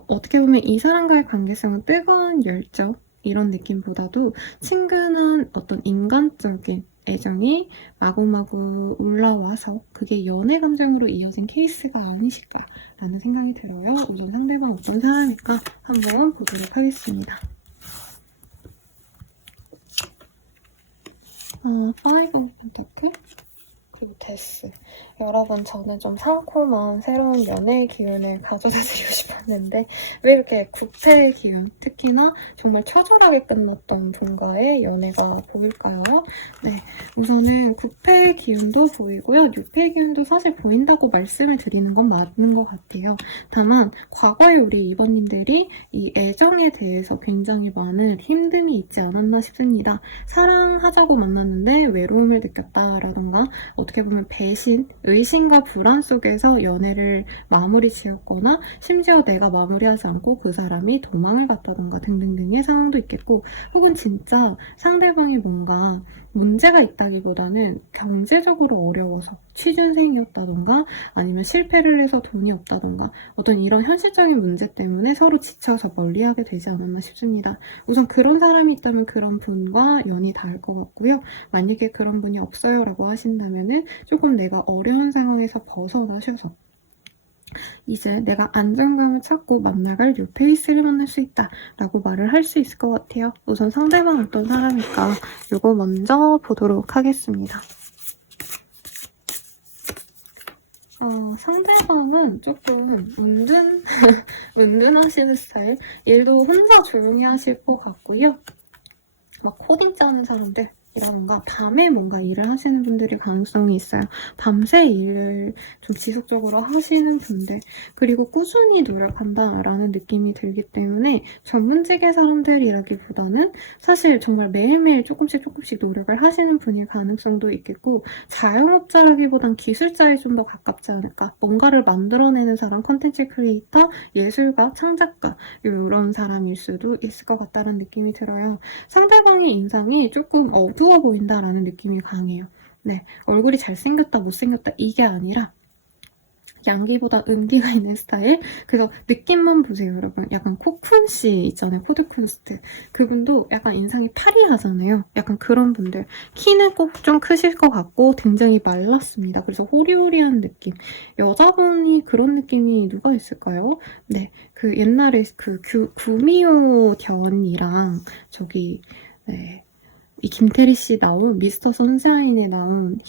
어떻게 보면 이 사람과의 관계성은 뜨거운 열정 이런 느낌보다도 친근한 어떤 인간적인 애정이 마구마구 올라와서 그게 연애 감정으로 이어진 케이스가 아니실까라는 생각이 들어요. 우선 상대방 어떤 사람일까 한번 보도록 하겠습니다. 파이브 오브 펜타클 그리고 데스. 여러분, 저는 좀 상콤한 새로운 연애의 기운을 가져다 드리고 싶었는데 왜 이렇게 구패의 기운, 특히나 정말 처절하게 끝났던 분과의 연애가 보일까요? 네, 우선은 구패의 기운도 보이고요. 육패의 기운도 사실 보인다고 말씀을 드리는 건 맞는 것 같아요. 다만 과거에 우리 이번님들이 이 애정에 대해서 굉장히 많은 힘듦이 있지 않았나 싶습니다. 사랑하자고 만났는데 외로움을 느꼈다라던가 어떻게 보면 배신, 의심과 불안 속에서 연애를 마무리 지었거나 심지어 내가 마무리하지 않고 그 사람이 도망을 갔다던가 등등등의 상황도 있겠고 혹은 진짜 상대방이 뭔가 문제가 있다기보다는 경제적으로 어려워서 취준생이었다던가 아니면 실패를 해서 돈이 없다던가 어떤 이런 현실적인 문제 때문에 서로 지쳐서 멀리하게 되지 않았나 싶습니다. 우선 그런 사람이 있다면 그런 분과 연이 닿을 것 같고요. 만약에 그런 분이 없어요 라고 하신다면은 조금 내가 어려운 상황에서 벗어나셔서 이제 내가 안정감을 찾고 만나갈 뉴페이스를 만날 수 있다 라고 말을 할 수 있을 것 같아요. 우선 상대방 어떤 사람일까 이거 먼저 보도록 하겠습니다. 상대방은 조금 은둔하시는 스타일, 일도 혼자 조용히 하실 것 같고요. 막 코딩 짜는 사람들 이라던가 밤에 뭔가 일을 하시는 분들이 가능성이 있어요. 밤새 일을 좀 지속적으로 하시는 분들, 그리고 꾸준히 노력한다라는 느낌이 들기 때문에 전문직의 사람들이라기보다는 사실 정말 매일매일 조금씩 노력을 하시는 분일 가능성도 있겠고 자영업자라기보단 기술자에 좀 더 가깝지 않을까. 뭔가를 만들어내는 사람, 컨텐츠 크리에이터, 예술가, 창작가 이런 사람일 수도 있을 것 같다는 느낌이 들어요. 상대방의 인상이 조금 어두워 보인다라는 느낌이 강해요. 네, 얼굴이 잘생겼다 못생겼다 이게 아니라 양기보다 음기가 있는 스타일. 그래서 느낌만 보세요, 여러분. 약간 코쿤 씨 있잖아요, 코드쿤스트. 그분도 약간 인상이 파리하잖아요. 약간 그런 분들. 키는 꼭 좀 크실 것 같고 굉장히 말랐습니다. 그래서 호리호리한 느낌. 여자분이 그런 느낌이 누가 있을까요? 네, 그 옛날에 그 구미호 견이랑 저기 네, 이 김태리 씨 나온 미스터 선샤인에 나온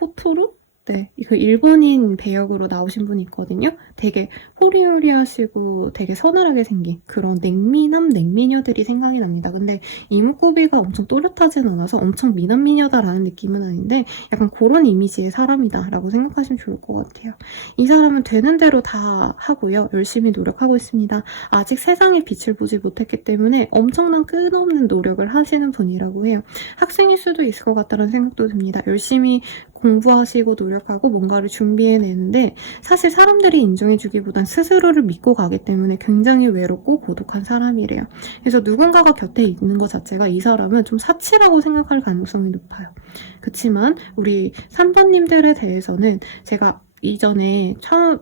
호토루? 네, 그 일본인 배역으로 나오신 분이 있거든요. 되게 호리호리하시고 되게 서늘하게 생긴 그런 냉미녀들이 생각이 납니다. 근데 이목구비가 엄청 또렷하진 않아서 엄청 미남미녀다라는 느낌은 아닌데 약간 그런 이미지의 사람이다라고 생각하시면 좋을 것 같아요. 이 사람은 되는 대로 다 하고요. 열심히 노력하고 있습니다. 아직 세상의 빛을 보지 못했기 때문에 엄청난 끝없는 노력을 하시는 분이라고 해요. 학생일 수도 있을 것 같다는 생각도 듭니다. 열심히 공부하시고 노력하고 뭔가를 준비해내는데 사실 사람들이 인정해주기보단 스스로를 믿고 가기 때문에 굉장히 외롭고 고독한 사람이래요. 그래서 누군가가 곁에 있는 것 자체가 이 사람은 좀 사치라고 생각할 가능성이 높아요. 그치만 우리 3번님들에 대해서는 제가 이전에 처음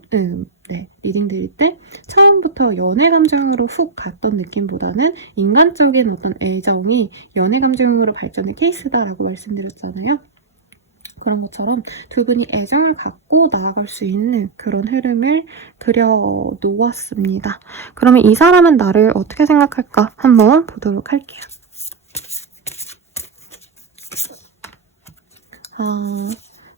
리딩 드릴 때 처음부터 연애 감정으로 훅 갔던 느낌보다는 인간적인 어떤 애정이 연애 감정으로 발전의 케이스다라고 말씀드렸잖아요. 그런 것처럼 두 분이 애정을 갖고 나아갈 수 있는 그런 흐름을 그려놓았습니다. 그러면 이 사람은 나를 어떻게 생각할까 한번 보도록 할게요.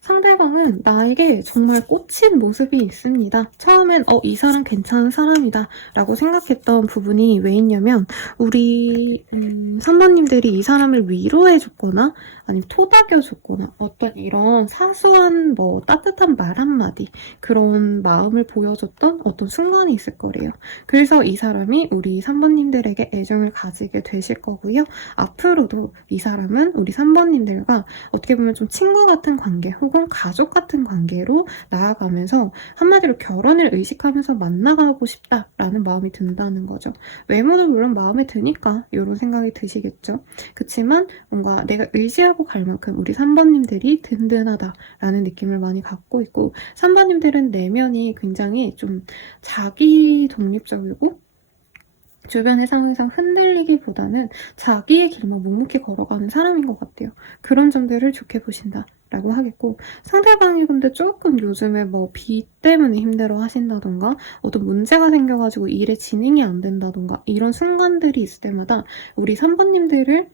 상대방은 나에게 정말 꽂힌 모습이 있습니다. 처음엔 이 사람 괜찮은 사람이다 라고 생각했던 부분이 왜 있냐면 우리 3번님들이 이 사람을 위로해줬거나 아니면 토닥여줬거나 어떤 이런 사소한 뭐 따뜻한 말 한마디 그런 마음을 보여줬던 어떤 순간이 있을 거래요. 그래서 이 사람이 우리 3번님들에게 애정을 가지게 되실 거고요. 앞으로도 이 사람은 우리 3번님들과 어떻게 보면 좀 친구 같은 관계 혹은 가족 같은 관계로 나아가면서 한마디로 결혼을 의식하면서 만나가고 싶다라는 마음이 든다는 거죠. 외모도 물론 마음에 드니까 이런 생각이 드시겠죠. 그치만 뭔가 내가 의지하고 갈 만큼 우리 3번님들이 든든하다라는 느낌을 많이 갖고 있고 3번님들은 내면이 굉장히 좀 자기 독립적이고 주변의 상황에서 흔들리기보다는 자기의 길만 묵묵히 걸어가는 사람인 것 같아요. 그런 점들을 좋게 보신다라고 하겠고 상대방이 근데 조금 요즘에 뭐 비 때문에 힘들어 하신다던가 어떤 문제가 생겨가지고 일에 진행이 안 된다던가 이런 순간들이 있을 때마다 우리 3번님들을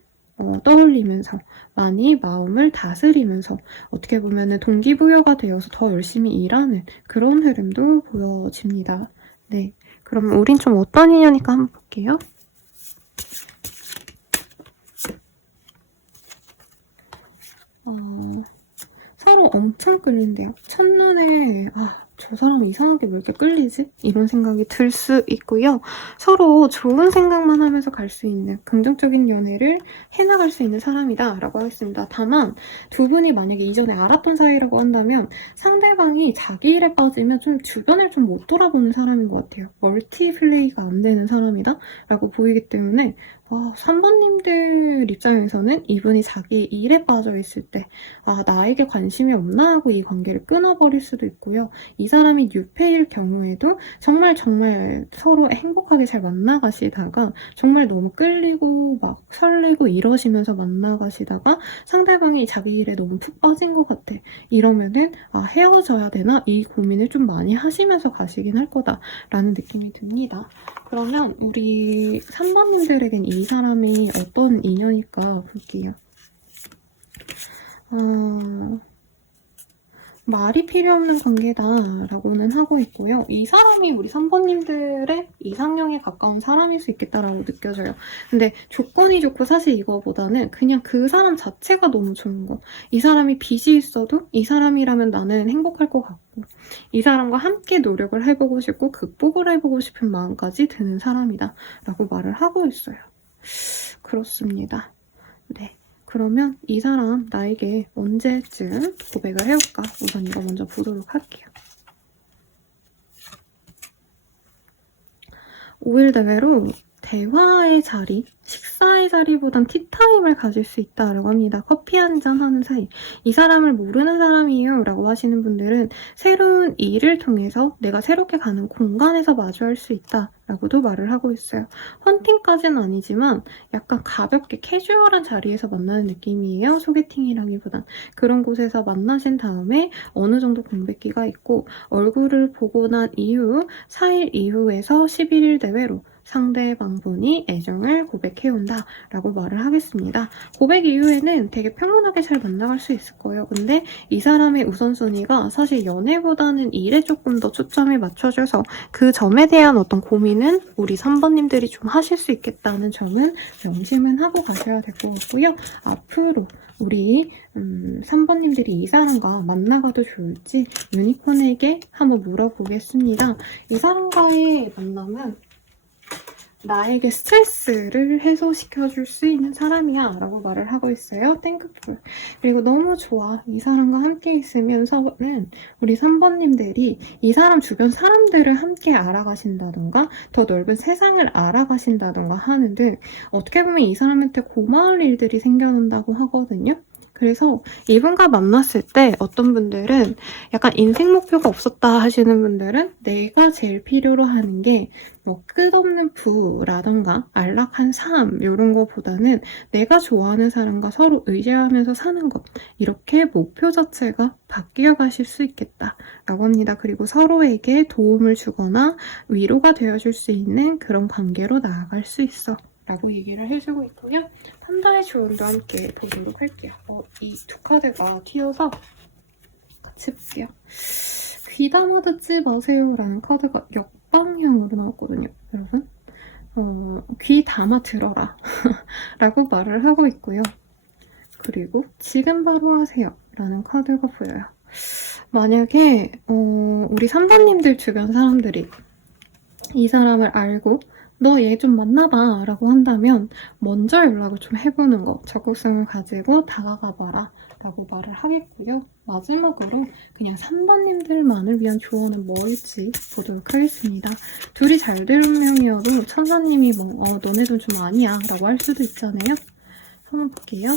떠올리면서 많이 마음을 다스리면서 어떻게 보면은 동기부여가 되어서 더 열심히 일하는 그런 흐름도 보여집니다. 네. 그럼 우린 좀 어떤 인연일까 한번 볼게요. 서로 엄청 끌린대요. 첫눈에 저 사람 이상하게 왜 이렇게 끌리지? 이런 생각이 들 수 있고요. 서로 좋은 생각만 하면서 갈 수 있는 긍정적인 연애를 해나갈 수 있는 사람이다 라고 하겠습니다. 다만 두 분이 만약에 이전에 알았던 사이라고 한다면 상대방이 자기 일에 빠지면 좀 주변을 좀 못 돌아보는 사람인 것 같아요. 멀티플레이가 안 되는 사람이다 라고 보이기 때문에 3번님들 입장에서는 이분이 자기 일에 빠져있을 때 나에게 관심이 없나 하고 이 관계를 끊어버릴 수도 있고요. 이 사람이 뉴페일 경우에도 정말 서로 행복하게 잘 만나가시다가 정말 너무 끌리고 막 설레고 이러시면서 만나가시다가 상대방이 자기 일에 너무 푹 빠진 것 같아. 이러면은 헤어져야 되나? 이 고민을 좀 많이 하시면서 가시긴 할 거다라는 느낌이 듭니다. 그러면 우리 3번님들에겐 이 사람이 어떤 인연일까 볼게요. 말이 필요 없는 관계다라고는 하고 있고요. 이 사람이 우리 3번님들의 이상형에 가까운 사람일 수 있겠다라고 느껴져요. 근데 조건이 좋고 사실 이거보다는 그냥 그 사람 자체가 너무 좋은 거. 이 사람이 빚이 있어도 이 사람이라면 나는 행복할 것 같고 이 사람과 함께 노력을 해보고 싶고 극복을 해보고 싶은 마음까지 드는 사람이다 라고 말을 하고 있어요. 그렇습니다. 네. 그러면 이 사람 나에게 언제쯤 고백을 해올까? 우선 이거 먼저 보도록 할게요. 5일 대회로 대화의 자리, 식사의 자리보단 티타임을 가질 수 있다라고 합니다. 커피 한잔 하는 사이. 이 사람을 모르는 사람이에요 라고 하시는 분들은 새로운 일을 통해서 내가 새롭게 가는 공간에서 마주할 수 있다 라고도 말을 하고 있어요. 헌팅까지는 아니지만 약간 가볍게 캐주얼한 자리에서 만나는 느낌이에요. 소개팅이라기보단. 그런 곳에서 만나신 다음에 어느 정도 공백기가 있고 얼굴을 보고 난 이후 4일 이후에서 11일 대회로 상대방분이 애정을 고백해온다 라고 말을 하겠습니다. 고백 이후에는 되게 평온하게 잘 만나갈 수 있을 거예요. 근데 이 사람의 우선순위가 사실 연애보다는 일에 조금 더 초점을 맞춰줘서 그 점에 대한 어떤 고민은 우리 3번님들이 좀 하실 수 있겠다는 점은 명심은 하고 가셔야 될 것 같고요. 앞으로 우리 3번님들이 이 사람과 만나가도 좋을지 유니콘에게 한번 물어보겠습니다. 이 사람과의 만남은 나에게 스트레스를 해소시켜줄 수 있는 사람이야 라고 말을 하고 있어요. 땡크풀. 그리고 너무 좋아. 이 사람과 함께 있으면서는 우리 3번님들이 이 사람 주변 사람들을 함께 알아가신다던가 더 넓은 세상을 알아가신다던가 하는 등 어떻게 보면 이 사람한테 고마울 일들이 생겨난다고 하거든요. 그래서 이분과 만났을 때 어떤 분들은 약간 인생 목표가 없었다 하시는 분들은 내가 제일 필요로 하는 게 뭐 끝없는 부라던가 안락한 삶 이런 거보다는 내가 좋아하는 사람과 서로 의지하면서 사는 것 이렇게 목표 자체가 바뀌어 가실 수 있겠다라고 합니다. 그리고 서로에게 도움을 주거나 위로가 되어줄 수 있는 그런 관계로 나아갈 수 있어 라고 얘기를 해주고 있고요. 판다의 조언도 함께 보도록 할게요. 이 두 카드가 튀어서 같이 볼게요. 귀담아 듣지 마세요 라는 카드가 역방향으로 나왔거든요, 여러분. 귀 담아 들어라 라고 말을 하고 있고요. 그리고 지금 바로 하세요 라는 카드가 보여요. 만약에 우리 3번님들 주변 사람들이 이 사람을 알고 너 얘 좀 만나봐 라고 한다면 먼저 연락을 좀 해보는 거, 적극성을 가지고 다가가봐라 라고 말을 하겠고요. 마지막으로 그냥 3번님들만을 위한 조언은 뭐일지 보도록 하겠습니다. 둘이 잘 될 운명이어도 천사님이 너네도 좀 아니야 라고 할 수도 있잖아요. 한번 볼게요.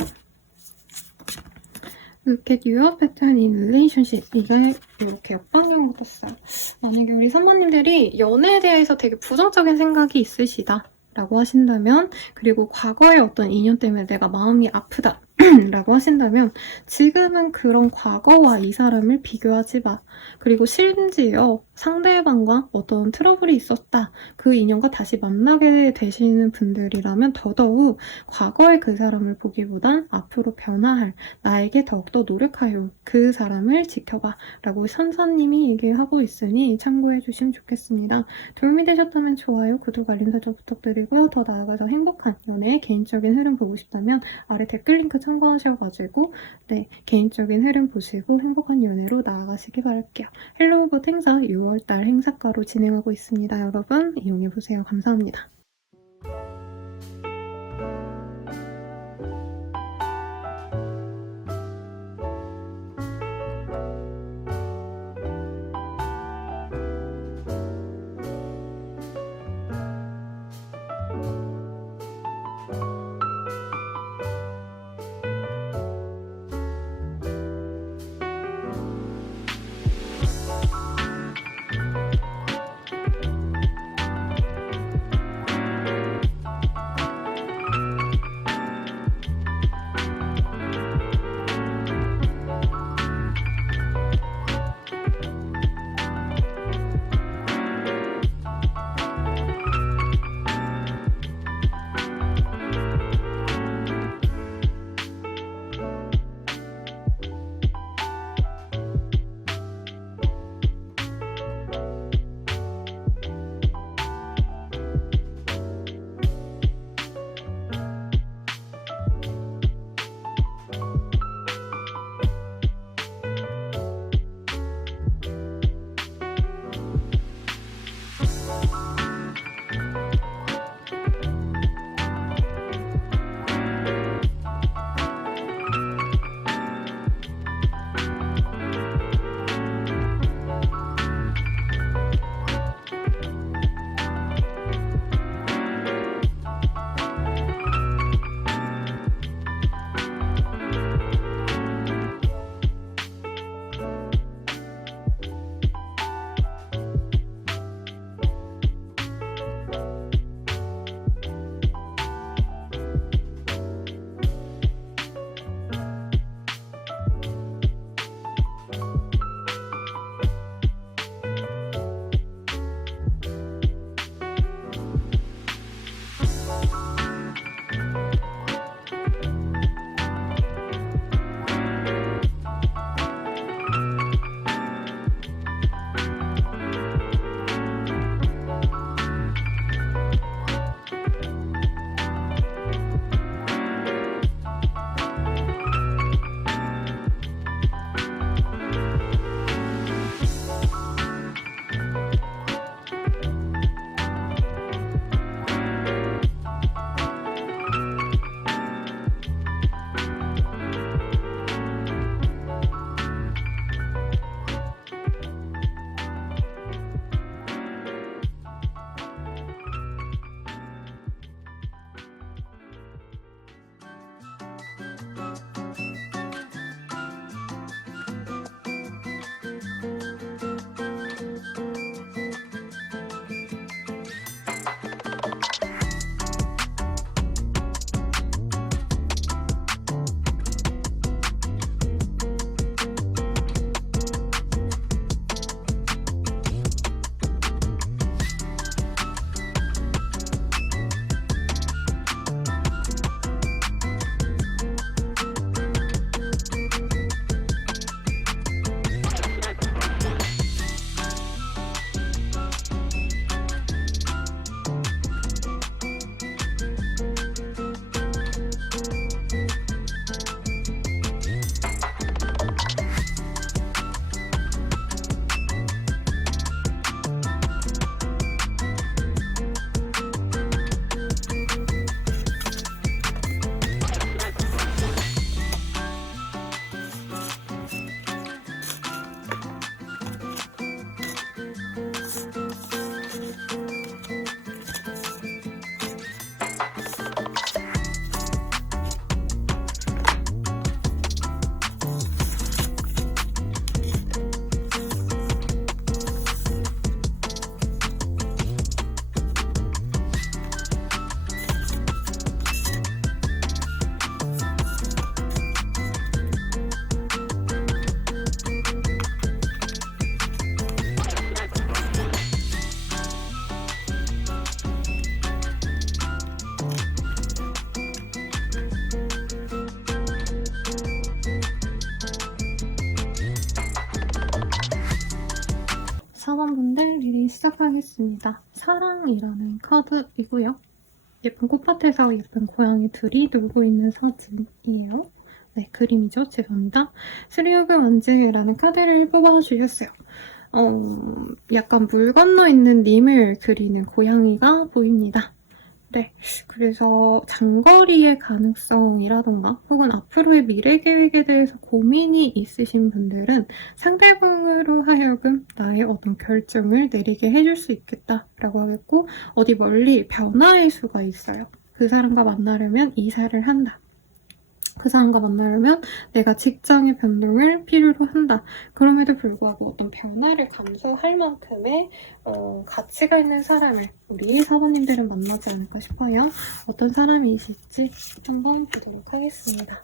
Look at your pattern in relationship. 이게 이렇게 역방향으로 떴어요. 만약에 우리 선배님들이 연애에 대해서 되게 부정적인 생각이 있으시다 라고 하신다면, 그리고 과거의 어떤 인연 때문에 내가 마음이 아프다 라고 하신다면 지금은 그런 과거와 이 사람을 비교하지 마. 그리고 심지어 상대방과 어떤 트러블이 있었다. 그 인연과 다시 만나게 되시는 분들이라면 더더욱 과거의 그 사람을 보기보단 앞으로 변화할 나에게 더욱더 노력하여 그 사람을 지켜봐 라고 선사님이 얘기하고 있으니 참고해 주시면 좋겠습니다. 도움이 되셨다면 좋아요, 구독, 알림 설정 부탁드리고요. 더 나아가서 행복한 연애의 개인적인 흐름 보고 싶다면 아래 댓글 링크 참고하셔가지고 개인적인 흐름 보시고 행복한 연애로 나아가시기 바랄게요. 헬로우봇 행사 6월달 행사가로 진행하고 있습니다. 여러분 이용해보세요. 감사합니다. 4번분들 리딩 시작하겠습니다. 사랑이라는 카드이고요. 예쁜 꽃밭에서 예쁜 고양이 둘이 놀고 있는 사진이에요. 네, 그림이죠. 죄송합니다. 스리우브 원즈라는 카드를 뽑아주셨어요. 약간 물 건너 있는 님을 그리는 고양이가 보입니다. 네, 그래서 장거리의 가능성이라던가 혹은 앞으로의 미래 계획에 대해서 고민이 있으신 분들은 상대방으로 하여금 나의 어떤 결정을 내리게 해줄 수 있겠다라고 하겠고, 어디 멀리 변화의 수가 있어요. 그 사람과 만나려면 이사를 한다. 그 사람과 만나려면 내가 직장의 변동을 필요로 한다. 그럼에도 불구하고 어떤 변화를 감수할 만큼의 가치가 있는 사람을 우리 사모님들은 만나지 않을까 싶어요. 어떤 사람이실지 한번 보도록 하겠습니다.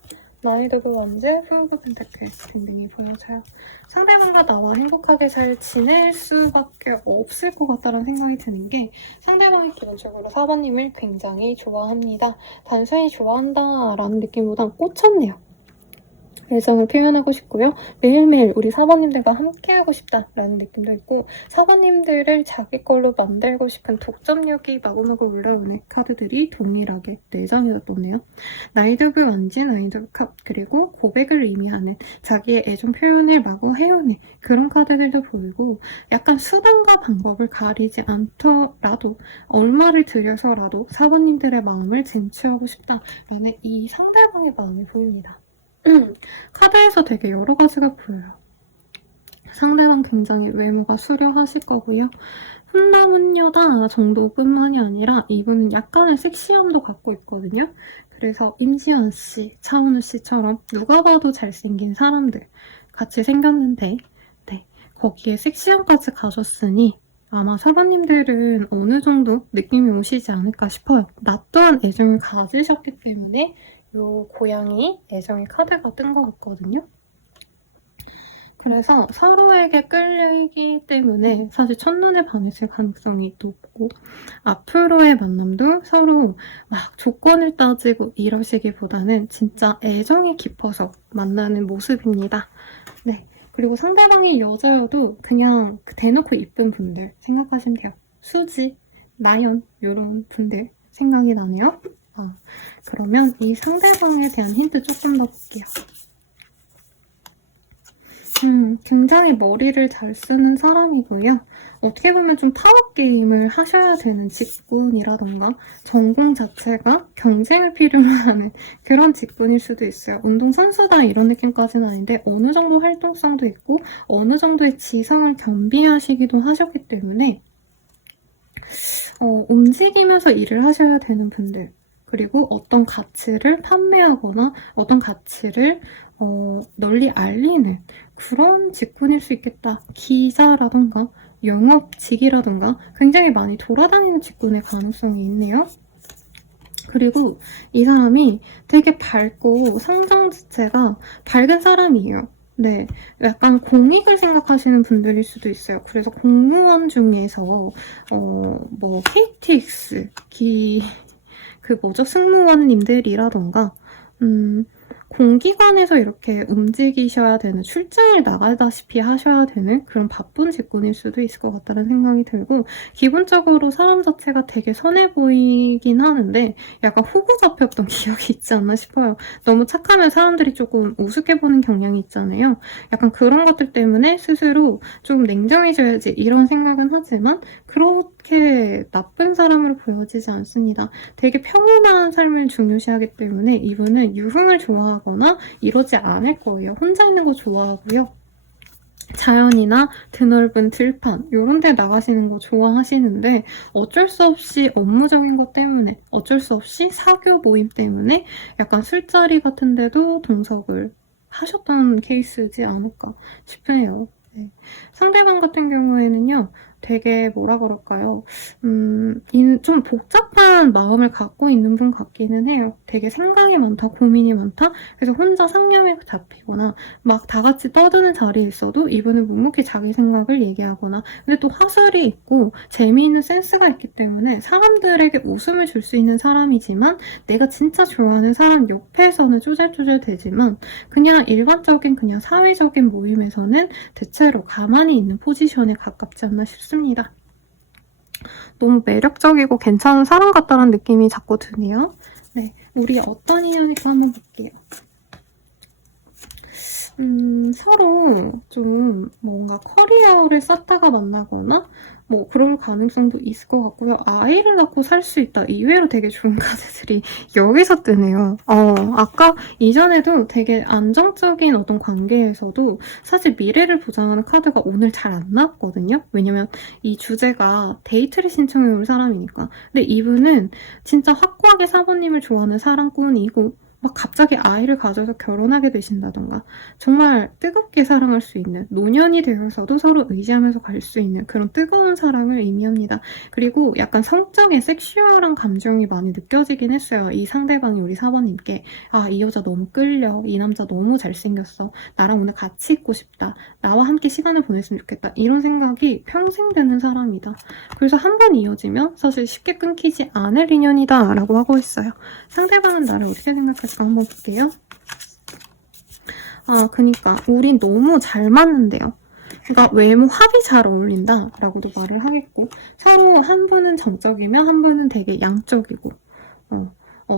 나이드 그 원즈, 후그 펜타클 등등이 보여져요. 상대방과 나와 행복하게 잘 지낼 수밖에 없을 것 같다는 생각이 드는 게, 상대방이 기본적으로 4번님을 굉장히 좋아합니다. 단순히 좋아한다라는 느낌보단 꽂혔네요. 애정을 표현하고 싶고요. 매일매일 우리 사모님들과 함께하고 싶다라는 느낌도 있고, 사모님들을 자기 걸로 만들고 싶은 독점력이 마구마구 올라오는 카드들이 동일하게 4장이나 떴네요. 나이드 오브 원즈, 나이드 오브 컵, 그리고 고백을 의미하는 자기의 애정 표현을 마구 해오는 그런 카드들도 보이고, 약간 수단과 방법을 가리지 않더라도 얼마를 들여서라도 사모님들의 마음을 쟁취하고 싶다라는 이 상대방의 마음이 보입니다. 카드에서 되게 여러 가지가 보여요. 상대방 굉장히 외모가 수려하실 거고요. 훈남훈녀다 정도뿐만이 아니라 이분은 약간의 섹시함도 갖고 있거든요. 그래서 임지연 씨, 차은우 씨처럼 누가 봐도 잘생긴 사람들 같이 생겼는데, 네, 거기에 섹시함까지 가졌으니 아마 사모님들은 어느 정도 느낌이 오시지 않을까 싶어요. 나 또한 애정을 가지셨기 때문에 요 고양이 애정의 카드가 뜬 것 같거든요. 그래서 서로에게 끌리기 때문에 사실 첫눈에 반했을 가능성이 높고, 앞으로의 만남도 서로 막 조건을 따지고 이러시기보다는 진짜 애정이 깊어서 만나는 모습입니다. 네, 그리고 상대방이 여자여도 그냥 대놓고 이쁜 분들 생각하시면 돼요. 수지, 나연 이런 분들 생각이 나네요. 그러면 이 상대방에 대한 힌트 조금 더 볼게요. 굉장히 머리를 잘 쓰는 사람이고요. 어떻게 보면 좀 파워게임을 하셔야 되는 직군이라던가 전공 자체가 경쟁을 필요로 하는 그런 직군일 수도 있어요. 운동선수다 이런 느낌까지는 아닌데 어느 정도 활동성도 있고 어느 정도의 지성을 겸비하시기도 하셨기 때문에 움직이면서 일을 하셔야 되는 분들, 그리고 어떤 가치를 판매하거나 어떤 가치를 널리 알리는 그런 직군일 수 있겠다. 기자라던가 영업직이라던가 굉장히 많이 돌아다니는 직군의 가능성이 있네요. 그리고 이 사람이 되게 밝고 상장 자체가 밝은 사람이에요. 네, 약간 공익을 생각하시는 분들일 수도 있어요. 그래서 공무원 중에서 뭐 KTX 승무원님들이라던가 공기관에서 이렇게 움직이셔야 되는, 출장을 나가다시피 하셔야 되는 그런 바쁜 직군일 수도 있을 것 같다는 생각이 들고, 기본적으로 사람 자체가 되게 선해 보이긴 하는데 약간 호구 잡혔던 기억이 있지 않나 싶어요. 너무 착하면 사람들이 조금 우습게 보는 경향이 있잖아요. 약간 그런 것들 때문에 스스로 좀 냉정해져야지 이런 생각은 하지만 그렇게 나쁜 사람으로 보여지지 않습니다. 되게 평온한 삶을 중요시하기 때문에 이분은 유흥을 좋아하거나 이러지 않을 거예요. 혼자 있는 거 좋아하고요. 자연이나 드넓은 들판 이런 데 나가시는 거 좋아하시는데 어쩔 수 없이 업무적인 것 때문에, 어쩔 수 없이 사교 모임 때문에 약간 술자리 같은 데도 동석을 하셨던 케이스지 않을까 싶네요. 네. 상대방 같은 경우에는요. 되게 뭐라 그럴까요? 좀 복잡한 마음을 갖고 있는 분 같기는 해요. 되게 생각이 많다, 고민이 많다. 그래서 혼자 상념에 잡히거나 막 다 같이 떠드는 자리에 있어도 이분은 묵묵히 자기 생각을 얘기하거나, 근데 또 화술이 있고 재미있는 센스가 있기 때문에 사람들에게 웃음을 줄 수 있는 사람이지만, 내가 진짜 좋아하는 사람 옆에서는 쪼잘쪼잘 되지만 그냥 일반적인 그냥 사회적인 모임에서는 대체로 가만히 있는 포지션에 가깝지 않나 싶습니다. 너무 매력적이고 괜찮은 사람 같다는 느낌이 자꾸 드네요. 네, 우리 어떤 인연일까 한번 볼게요. 서로 좀 뭔가 커리어를 쌓다가 만나거나 뭐 그럴 가능성도 있을 것 같고요. 아이를 낳고 살 수 있다. 의외로 되게 좋은 카드들이 여기서 뜨네요. 아까 이전에도 되게 안정적인 어떤 관계에서도 사실 미래를 보장하는 카드가 오늘 잘 안 나왔거든요. 왜냐면 이 주제가 데이트를 신청해 온 사람이니까. 근데 이분은 진짜 확고하게 사부님을 좋아하는 사랑꾼이고, 막 갑자기 아이를 가져서 결혼하게 되신다던가, 정말 뜨겁게 사랑할 수 있는, 노년이 되어서도 서로 의지하면서 갈 수 있는 그런 뜨거운 사랑을 의미합니다. 그리고 약간 성적인 섹슈얼한 감정이 많이 느껴지긴 했어요. 이 상대방이 우리 사번님께 이 여자 너무 끌려, 이 남자 너무 잘생겼어, 나랑 오늘 같이 있고 싶다, 나와 함께 시간을 보냈으면 좋겠다, 이런 생각이 평생 드는 사람이다. 그래서 한 번 이어지면 사실 쉽게 끊기지 않을 인연이다 라고 하고 있어요. 상대방은 나를 어떻게 생각할까 한번 볼게요. 그니까 우린 너무 잘 맞는데요. 그러니까 외모 합이 잘 어울린다 라고도 말을 하겠고, 서로 한 분은 정적이면 한 분은 되게 양적이고,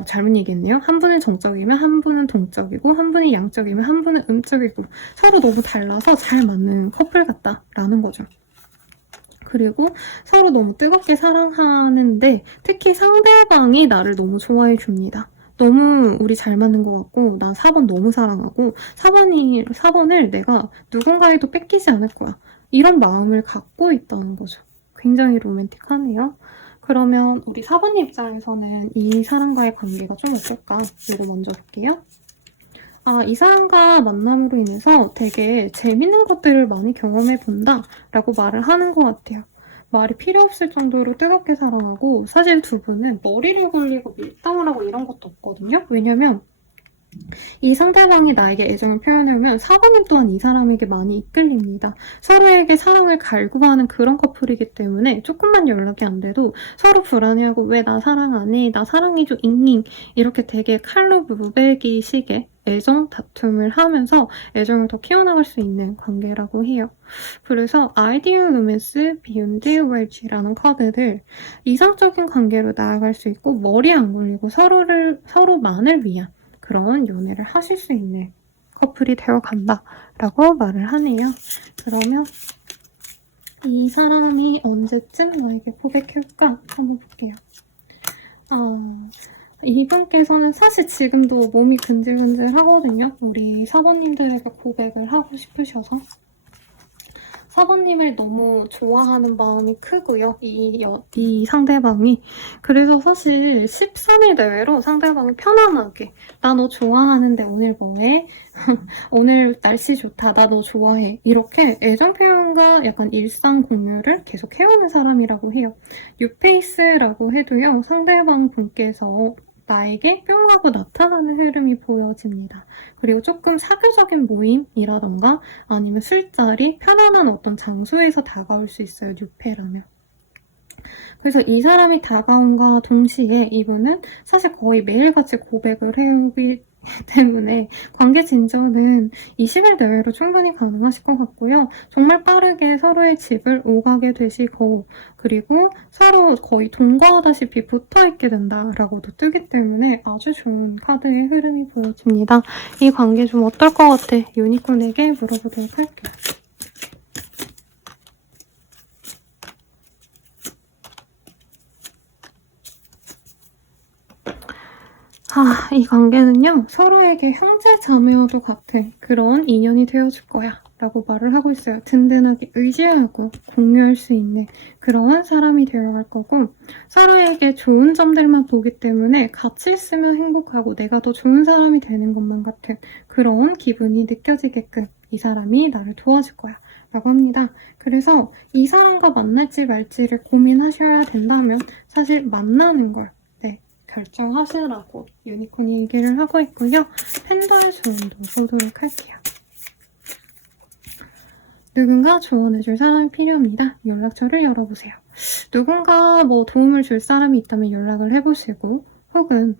잘못 얘기했네요. 한 분은 정적이면 한 분은 동적이고, 한 분이 양적이면 한 분은 음적이고, 서로 너무 달라서 잘 맞는 커플 같다라는 거죠. 그리고 서로 너무 뜨겁게 사랑하는데 특히 상대방이 나를 너무 좋아해 줍니다. 너무 우리 잘 맞는 것 같고, 난 4번 너무 사랑하고 4번을 내가 누군가에도 뺏기지 않을 거야, 이런 마음을 갖고 있다는 거죠. 굉장히 로맨틱하네요. 그러면 우리 4번님 입장에서는 이 사람과의 관계가 좀 어떨까? 이거 먼저 볼게요. 이 사람과 만남으로 인해서 되게 재밌는 것들을 많이 경험해 본다 라고 말을 하는 것 같아요. 말이 필요 없을 정도로 뜨겁게 사랑하고, 사실 두 분은 머리를 굴리고 밀당을 하고 이런 것도 없거든요. 왜냐면 이 상대방이 나에게 애정을 표현하면 사부님 또한 이 사람에게 많이 이끌립니다. 서로에게 사랑을 갈구하는 그런 커플이기 때문에 조금만 연락이 안 돼도 서로 불안해하고, 왜 나 사랑 안 해? 나 사랑해줘 잉잉, 이렇게 되게 칼로 무배기식의 애정 다툼을 하면서 애정을 더 키워나갈 수 있는 관계라고 해요. 그래서 아이디어 로맨스, 비욘드 웰지라는 카드들, 이상적인 관계로 나아갈 수 있고 머리 안 굴리고 서로만을 위한 그런 연애를 하실 수 있는 커플이 되어간다 라고 말을 하네요. 그러면 이 사람이 언제쯤 나에게 고백해올까 한번 볼게요. 이분께서는 사실 지금도 몸이 근질근질 하거든요. 우리 사모님들에게 고백을 하고 싶으셔서. 사모님을 너무 좋아하는 마음이 크고요. 이 상대방이. 그래서 사실 13일 내외로 상대방이 편안하게, 나 너 좋아하는데 오늘 뭐해? 오늘 날씨 좋다, 나 너 좋아해, 이렇게 애정 표현과 약간 일상 공유를 계속 해오는 사람이라고 해요. 뉴페이스라고 해도요, 상대방 분께서 나에게 뿅 하고 나타나는 흐름이 보여집니다. 그리고 조금 사교적인 모임이라던가 아니면 술자리, 편안한 어떤 장소에서 다가올 수 있어요, 뉴페라면. 그래서 이 사람이 다가온과 동시에 이분은 사실 거의 매일같이 고백을 해오기 때문에 관계 진전은 20일 내외로 충분히 가능하실 것 같고요. 정말 빠르게 서로의 집을 오가게 되시고, 그리고 서로 거의 동거하다시피 붙어있게 된다라고도 뜨기 때문에 아주 좋은 카드의 흐름이 보여집니다. 이 관계 좀 어떨 것 같아? 유니콘에게 물어보도록 할게요. 이 관계는요, 서로에게 형제 자매와도 같은 그런 인연이 되어줄 거야 라고 말을 하고 있어요. 든든하게 의지하고 공유할 수 있는 그런 사람이 되어갈 거고, 서로에게 좋은 점들만 보기 때문에 같이 있으면 행복하고 내가 더 좋은 사람이 되는 것만 같은 그런 기분이 느껴지게끔 이 사람이 나를 도와줄 거야 라고 합니다. 그래서 이 사람과 만날지 말지를 고민하셔야 된다면 사실 만나는 걸 결정하시라고 유니콘이 얘기를 하고 있고요. 팬더의 조언도 보도록 할게요. 누군가 조언해줄 사람이 필요합니다. 연락처를 열어보세요. 누군가 도움을 줄 사람이 있다면 연락을 해보시고 혹은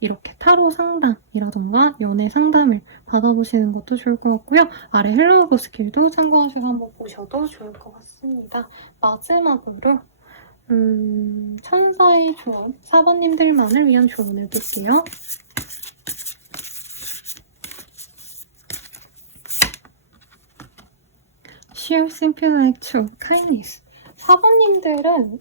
이렇게 타로 상담이라던가 연애 상담을 받아보시는 것도 좋을 것 같고요. 아래 헬로우 버스킬도 참고하셔서 한번 보셔도 좋을 것 같습니다. 마지막으로 천사의 조언, 4번님들만을 위한 조언을 볼게요. Share simple like true kindness. 4번님들은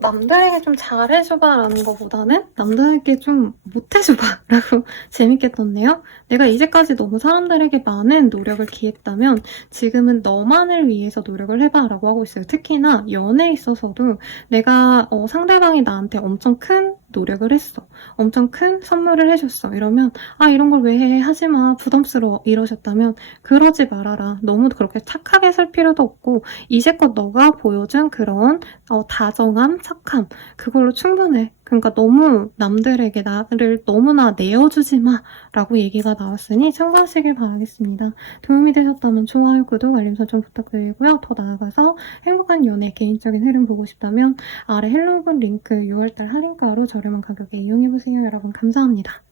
남들에게 좀 잘해줘봐 라는 것보다는 남들에게 좀 못해줘봐 라고 재밌게 떴네요. 내가 이제까지 너무 사람들에게 많은 노력을 기했다면 지금은 너만을 위해서 노력을 해봐 라고 하고 있어요. 특히나 연애에 있어서도 내가 상대방이 나한테 엄청 큰 노력을 했어. 엄청 큰 선물을 해줬어. 이러면 이런 걸 왜 해? 하지마. 부담스러워. 이러셨다면 그러지 말아라. 너무 그렇게 착하게 살 필요도 없고 이제껏 너가 보여준 그런 다정함, 착함 그걸로 충분해. 그러니까 너무 남들에게 나를 너무나 내어주지 마 라고 얘기가 나왔으니 참고하시길 바라겠습니다. 도움이 되셨다면 좋아요, 구독, 알림 설정 부탁드리고요. 더 나아가서 행복한 연애 개인적인 흐름 보고 싶다면 아래 헬로우분 링크 6월달 할인가로 저렴한 가격에 이용해보세요. 여러분 감사합니다.